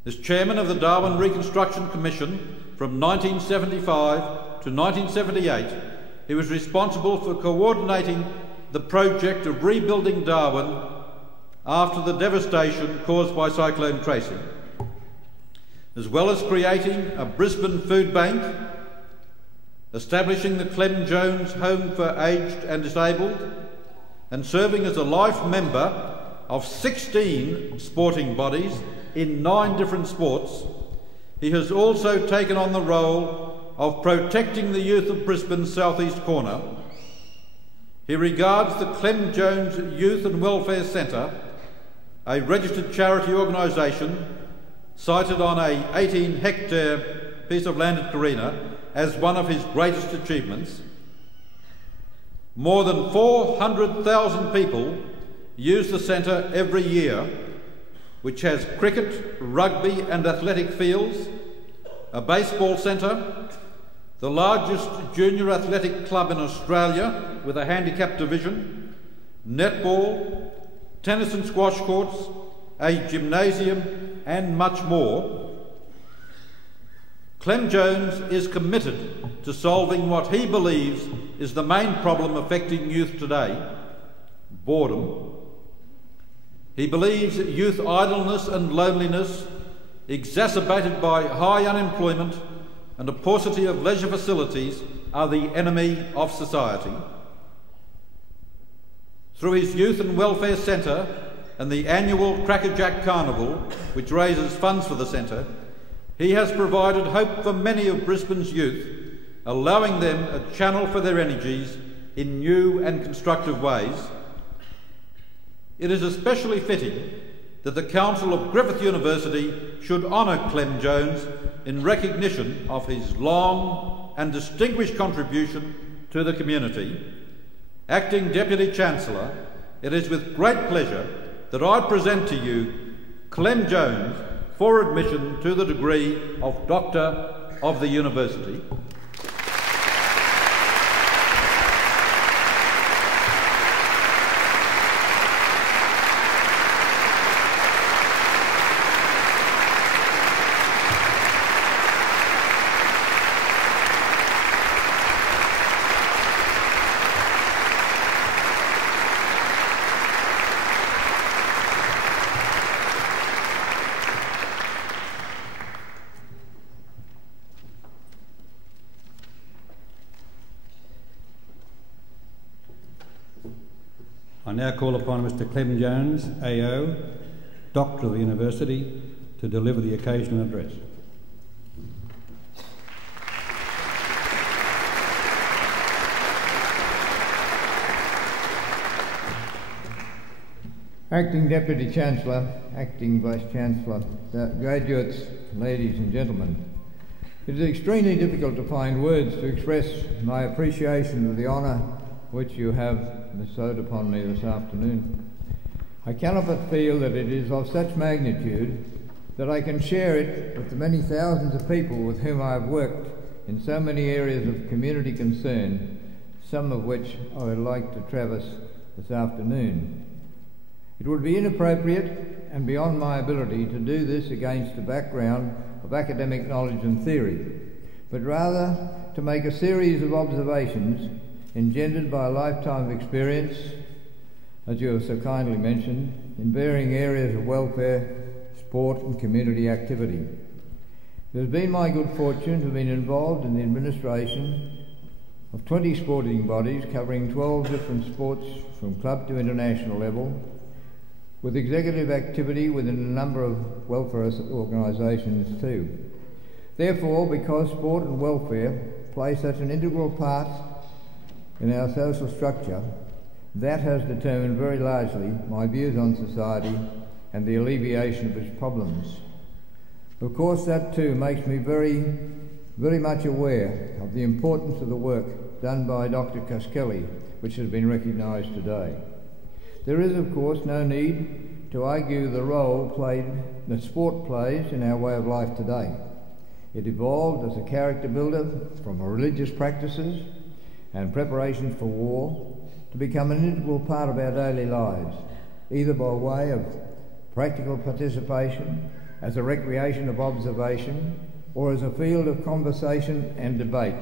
As chairman of the Darwin Reconstruction Commission from 1975 to 1978, he was responsible for coordinating the project of rebuilding Darwin after the devastation caused by Cyclone Tracy, as well as creating a Brisbane food bank, establishing the Clem Jones Home for Aged and Disabled, and serving as a life member of 16 sporting bodies in 9 different sports. He has also taken on the role of protecting the youth of Brisbane's southeast corner. He regards the Clem Jones Youth and Welfare Centre, a registered charity organisation sited on a 18-hectare piece of land at Carina, as one of his greatest achievements. More than 400,000 people use the centre every year, which has cricket, rugby and athletic fields, a baseball centre, the largest junior athletic club in Australia with a handicap division, netball, tennis and squash courts, a gymnasium and much more. Clem Jones is committed to solving what he believes is the main problem affecting youth today: boredom. He believes that youth idleness and loneliness, exacerbated by high unemployment and a paucity of leisure facilities, are the enemy of society. Through his Youth and Welfare Centre and the annual Crackerjack Carnival, which raises funds for the centre, he has provided hope for many of Brisbane's youth, allowing them a channel for their energies in new and constructive ways. It is especially fitting that the Council of Griffith University should honour Clem Jones in recognition of his long and distinguished contribution to the community. Acting Deputy Chancellor, it is with great pleasure that I present to you Clem Jones for admission to the degree of Doctor of the University. I now call upon Mr. Clem Jones, AO, Doctor of the University, to deliver the occasional address. Acting Deputy Chancellor, Acting Vice-Chancellor, graduates, ladies and gentlemen, it is extremely difficult to find words to express my appreciation of the honour which you have bestowed upon me this afternoon. I cannot but feel that it is of such magnitude that I can share it with the many thousands of people with whom I have worked in so many areas of community concern, some of which I would like to traverse this afternoon. It would be inappropriate and beyond my ability to do this against a background of academic knowledge and theory, but rather to make a series of observations engendered by a lifetime of experience, as you have so kindly mentioned, in varying areas of welfare, sport and community activity. It has been my good fortune to have been involved in the administration of 20 sporting bodies covering 12 different sports from club to international level, with executive activity within a number of welfare organisations too. Therefore, because sport and welfare play such an integral part in our social structure, that has determined very largely my views on society and the alleviation of its problems. Of course, that too makes me very much aware of the importance of the work done by Dr. Cuskelly, which has been recognised today. There is, of course, no need to argue the role that sport plays in our way of life today. It evolved as a character builder from religious practices and preparations for war to become an integral part of our daily lives, either by way of practical participation as a recreation of observation, or as a field of conversation and debate.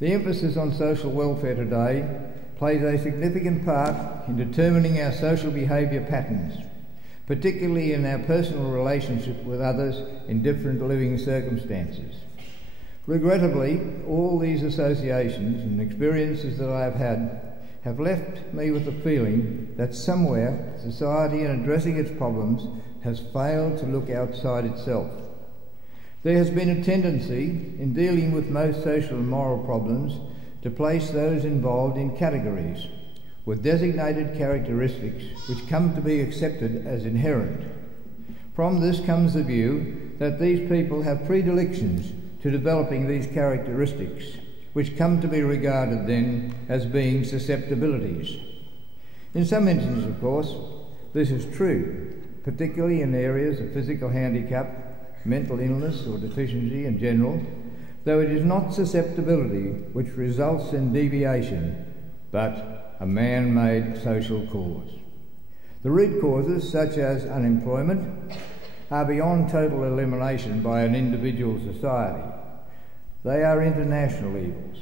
The emphasis on social welfare today plays a significant part in determining our social behaviour patterns, particularly in our personal relationship with others in different living circumstances. Regrettably, all these associations and experiences that I have had have left me with the feeling that somewhere society, in addressing its problems, has failed to look outside itself. There has been a tendency in dealing with most social and moral problems to place those involved in categories with designated characteristics which come to be accepted as inherent. From this comes the view that these people have predilections to developing these characteristics, which come to be regarded then as being susceptibilities. In some instances, of course, this is true, particularly in areas of physical handicap, mental illness or deficiency in general, though it is not susceptibility which results in deviation, but a man-made social cause. The root causes, such as unemployment, are beyond total elimination by an individual society. They are international evils,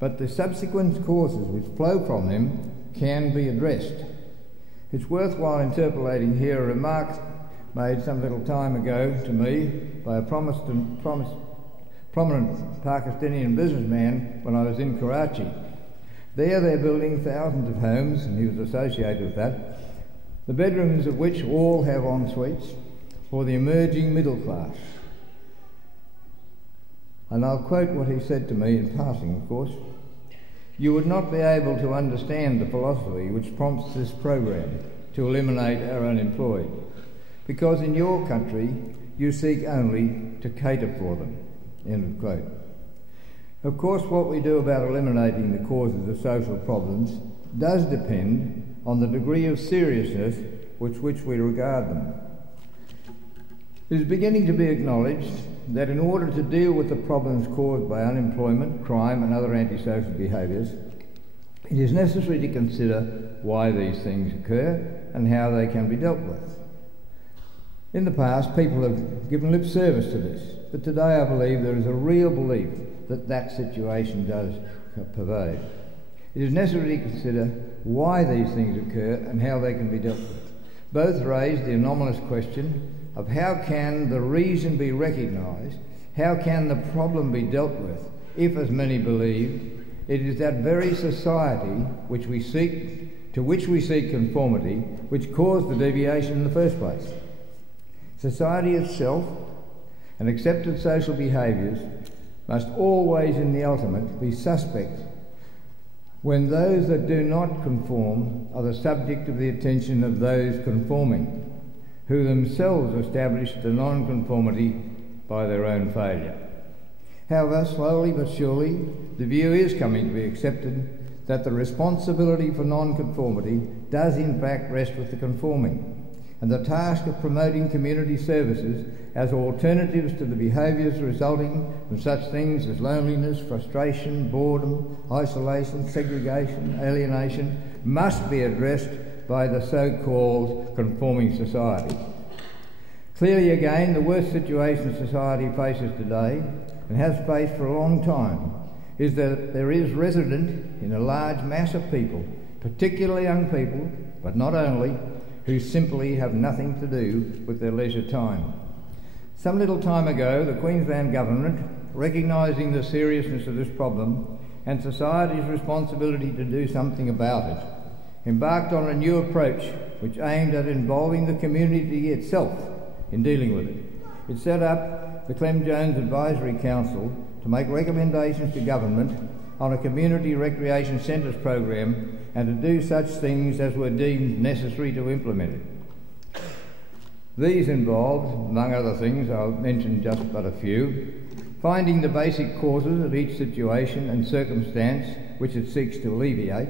but the subsequent causes which flow from them can be addressed. It's worthwhile interpolating here a remark made some little time ago to me by a prominent Pakistani businessman when I was in Karachi. There they're building thousands of homes, and he was associated with that, the bedrooms of which all have en-suites for the emerging middle class. And I'll quote what he said to me in passing, of course. "You would not be able to understand the philosophy which prompts this program to eliminate our unemployed, because in your country you seek only to cater for them." End of quote. Of course, what we do about eliminating the causes of social problems does depend on the degree of seriousness with which we regard them. It is beginning to be acknowledged that in order to deal with the problems caused by unemployment, crime and other antisocial behaviours, it is necessary to consider why these things occur and how they can be dealt with. In the past, people have given lip service to this, but today I believe there is a real belief that that situation does pervade. It is necessary to consider why these things occur and how they can be dealt with. Both raise the anomalous question of how can the reason be recognised, how can the problem be dealt with, if, as many believe, it is that very society which we seek conformity which caused the deviation in the first place. Society itself and accepted social behaviours must always in the ultimate be suspect when those that do not conform are the subject of the attention of those conforming, who themselves established the non-conformity by their own failure. However, slowly but surely, the view is coming to be accepted that the responsibility for non-conformity does in fact rest with the conforming, and the task of promoting community services as alternatives to the behaviours resulting from such things as loneliness, frustration, boredom, isolation, segregation, alienation must be addressed by the so-called conforming society. Clearly again, the worst situation society faces today, and has faced for a long time, is that there is resident in a large mass of people, particularly young people, but not only, who simply have nothing to do with their leisure time. Some little time ago, the Queensland Government, recognising the seriousness of this problem and society's responsibility to do something about it, embarked on a new approach which aimed at involving the community itself in dealing with it. It set up the Clem Jones Advisory Council to make recommendations to government on a community recreation centres program and to do such things as were deemed necessary to implement it. These involved, among other things, I'll mention just but a few, finding the basic causes of each situation and circumstance which it seeks to alleviate,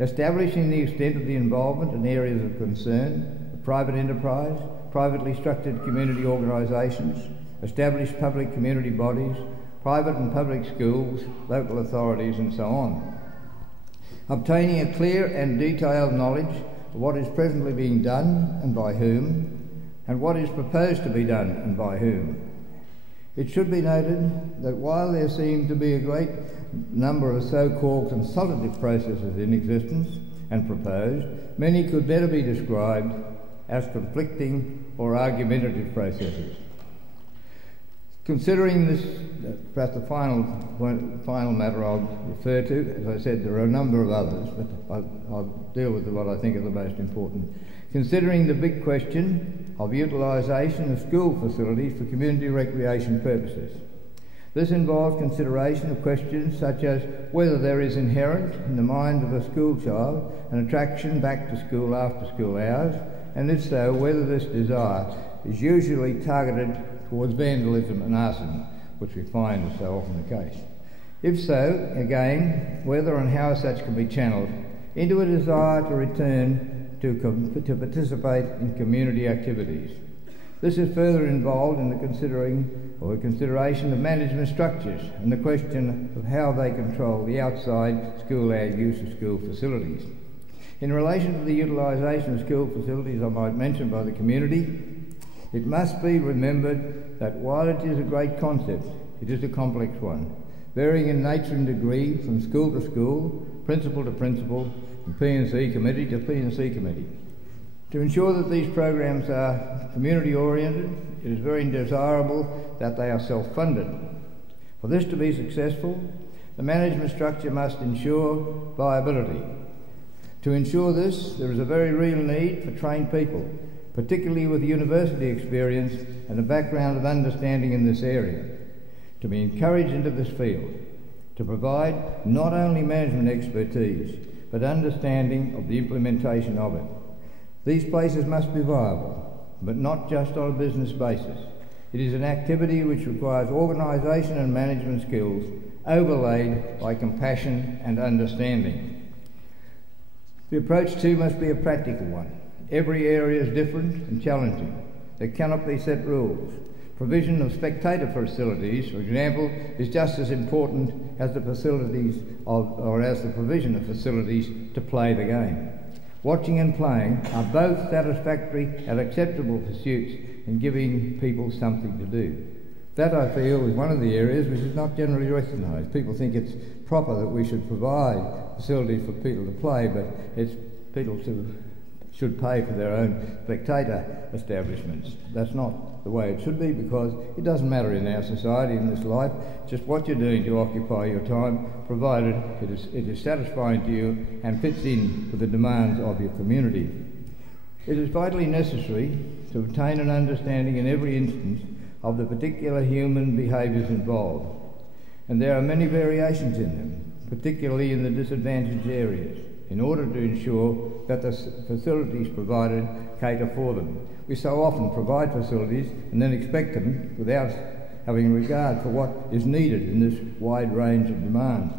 establishing the extent of the involvement in areas of concern, of private enterprise, privately structured community organisations, established public community bodies, private and public schools, local authorities and so on. Obtaining a clear and detailed knowledge of what is presently being done and by whom, and what is proposed to be done and by whom. It should be noted that while there seem to be a great number of so-called consultative processes in existence and proposed, many could better be described as conflicting or argumentative processes. Considering this, perhaps the final matter I'll refer to, as I said, there are a number of others, but I'll deal with what I think are the most important. Considering the big question of utilisation of school facilities for community recreation purposes. This involves consideration of questions such as whether there is inherent in the mind of a school child an attraction back to school after school hours, and if so, whether this desire is usually targeted towards vandalism and arson, which we find is so often the case. If so, again, whether and how such can be channeled into a desire to return to participate in community activities. This is further involved in the consideration of management structures and the question of how they control the outside school hour use of school facilities. In relation to the utilisation of school facilities, I might mention by the community, it must be remembered that while it is a great concept, it is a complex one, varying in nature and degree from school to school, principal to principal, and P&C committee to P&C committee. To ensure that these programs are community oriented, it is very desirable that they are self-funded. For this to be successful, the management structure must ensure viability. To ensure this, there is a very real need for trained people, particularly with university experience and a background of understanding in this area, to be encouraged into this field, to provide not only management expertise, but understanding of the implementation of it. These places must be viable, but not just on a business basis. It is an activity which requires organisation and management skills overlaid by compassion and understanding. The approach too must be a practical one. Every area is different and challenging. There cannot be set rules. Provision of spectator facilities, for example, is just as important as the provision of facilities to play the game. Watching and playing are both satisfactory and acceptable pursuits in giving people something to do. That, I feel, is one of the areas which is not generally recognised. People think it's proper that we should provide facilities for people to play, but it's people should pay for their own spectator establishments. That's not the way it should be, because it doesn't matter in our society, in this life, just what you're doing to occupy your time, provided it is satisfying to you and fits in with the demands of your community. It is vitally necessary to obtain an understanding in every instance of the particular human behaviours involved, and there are many variations in them, particularly in the disadvantaged areas, in order to ensure that the facilities provided cater for them. We so often provide facilities and then expect them without having regard for what is needed in this wide range of demands.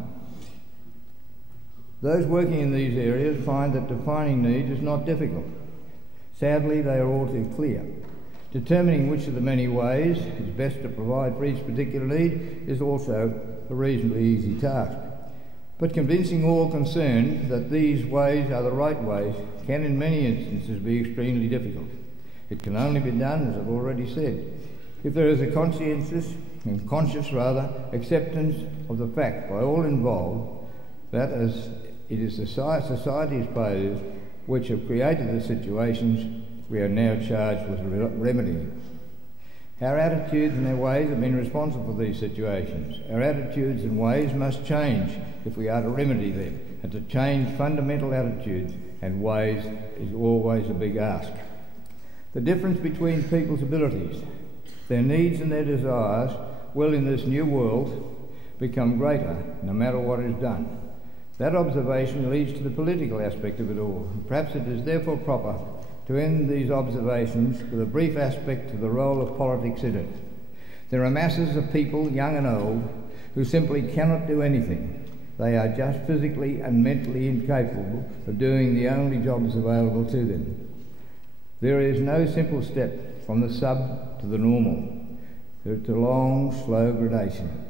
Those working in these areas find that defining needs is not difficult. Sadly, they are all too clear. Determining which of the many ways is best to provide for each particular need is also a reasonably easy task. But convincing all concerned that these ways are the right ways can in many instances be extremely difficult. It can only be done, as I've already said, if there is a conscious acceptance of the fact by all involved that as it is society's failures which have created the situations we are now charged with remedying. Our attitudes and our ways have been responsible for these situations. Our attitudes and ways must change if we are to remedy them, and to change fundamental attitudes and ways is always a big ask. The difference between people's abilities, their needs and their desires will in this new world become greater no matter what is done. That observation leads to the political aspect of it all. Perhaps it is therefore proper to end these observations with a brief aspect of the role of politics in it. There are masses of people, young and old, who simply cannot do anything. They are just physically and mentally incapable of doing the only jobs available to them. There is no simple step from the sub to the normal. It's a long, slow gradation.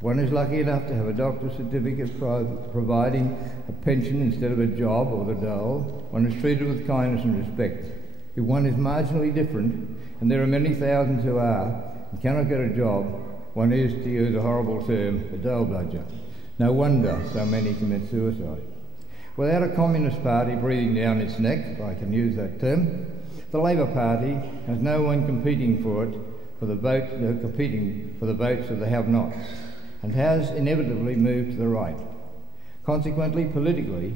One is lucky enough to have a doctor's certificate providing a pension instead of a job or the dole. One is treated with kindness and respect. If one is marginally different, and there are many thousands who are and cannot get a job, one is, to use a horrible term, a dole bludger. No wonder so many commit suicide. Without a Communist Party breathing down its neck, if I can use that term, the Labor Party has no one competing for it, competing for the votes of the have-nots, and has inevitably moved to the right. Consequently, politically,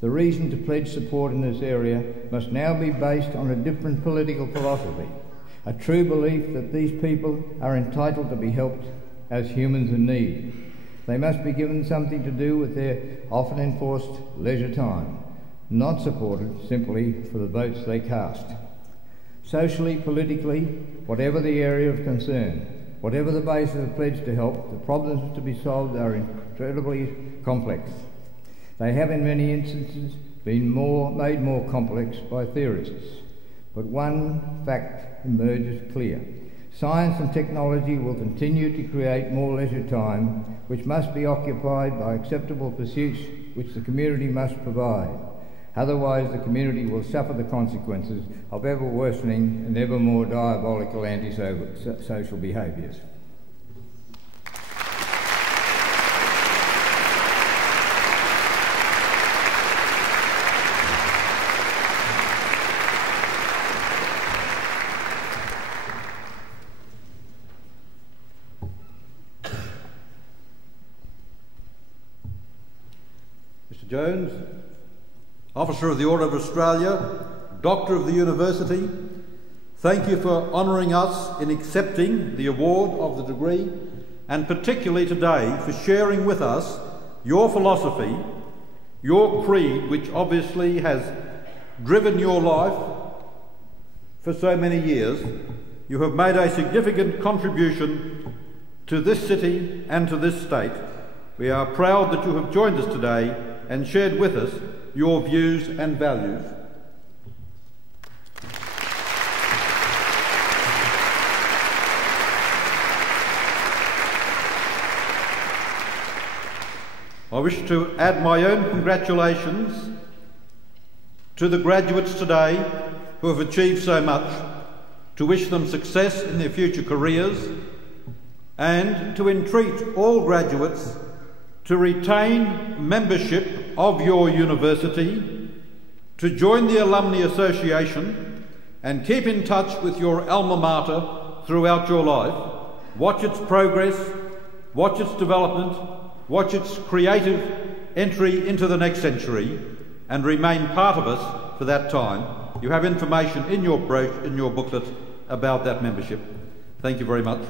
the reason to pledge support in this area must now be based on a different political philosophy, a true belief that these people are entitled to be helped as humans in need. They must be given something to do with their often enforced leisure time, not supported simply for the votes they cast. Socially, politically, whatever the area of concern, whatever the basis of pledge to help, the problems to be solved are incredibly complex. They have in many instances been made more complex by theorists. But one fact emerges clear. Science and technology will continue to create more leisure time, which must be occupied by acceptable pursuits which the community must provide. Otherwise, the community will suffer the consequences of ever worsening and ever more diabolical antisocial behaviours. Mr. Jones, Officer of the Order of Australia, Doctor of the University, thank you for honouring us in accepting the award of the degree, and particularly today for sharing with us your philosophy, your creed, which obviously has driven your life for so many years. You have made a significant contribution to this city and to this state. We are proud that you have joined us today and shared with us your views and values. I wish to add my own congratulations to the graduates today who have achieved so much, to wish them success in their future careers, and to entreat all graduates to retain membership of your university, to join the Alumni Association and keep in touch with your alma mater throughout your life. Watch its progress, watch its development, watch its creative entry into the next century, and remain part of us for that time. You have information in your brochure, in your booklet, about that membership. Thank you very much.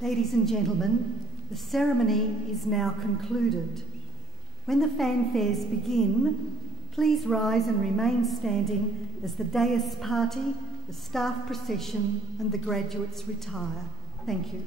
Ladies and gentlemen, the ceremony is now concluded. When the fanfares begin, please rise and remain standing as the dais party, the staff procession and the graduates retire. Thank you.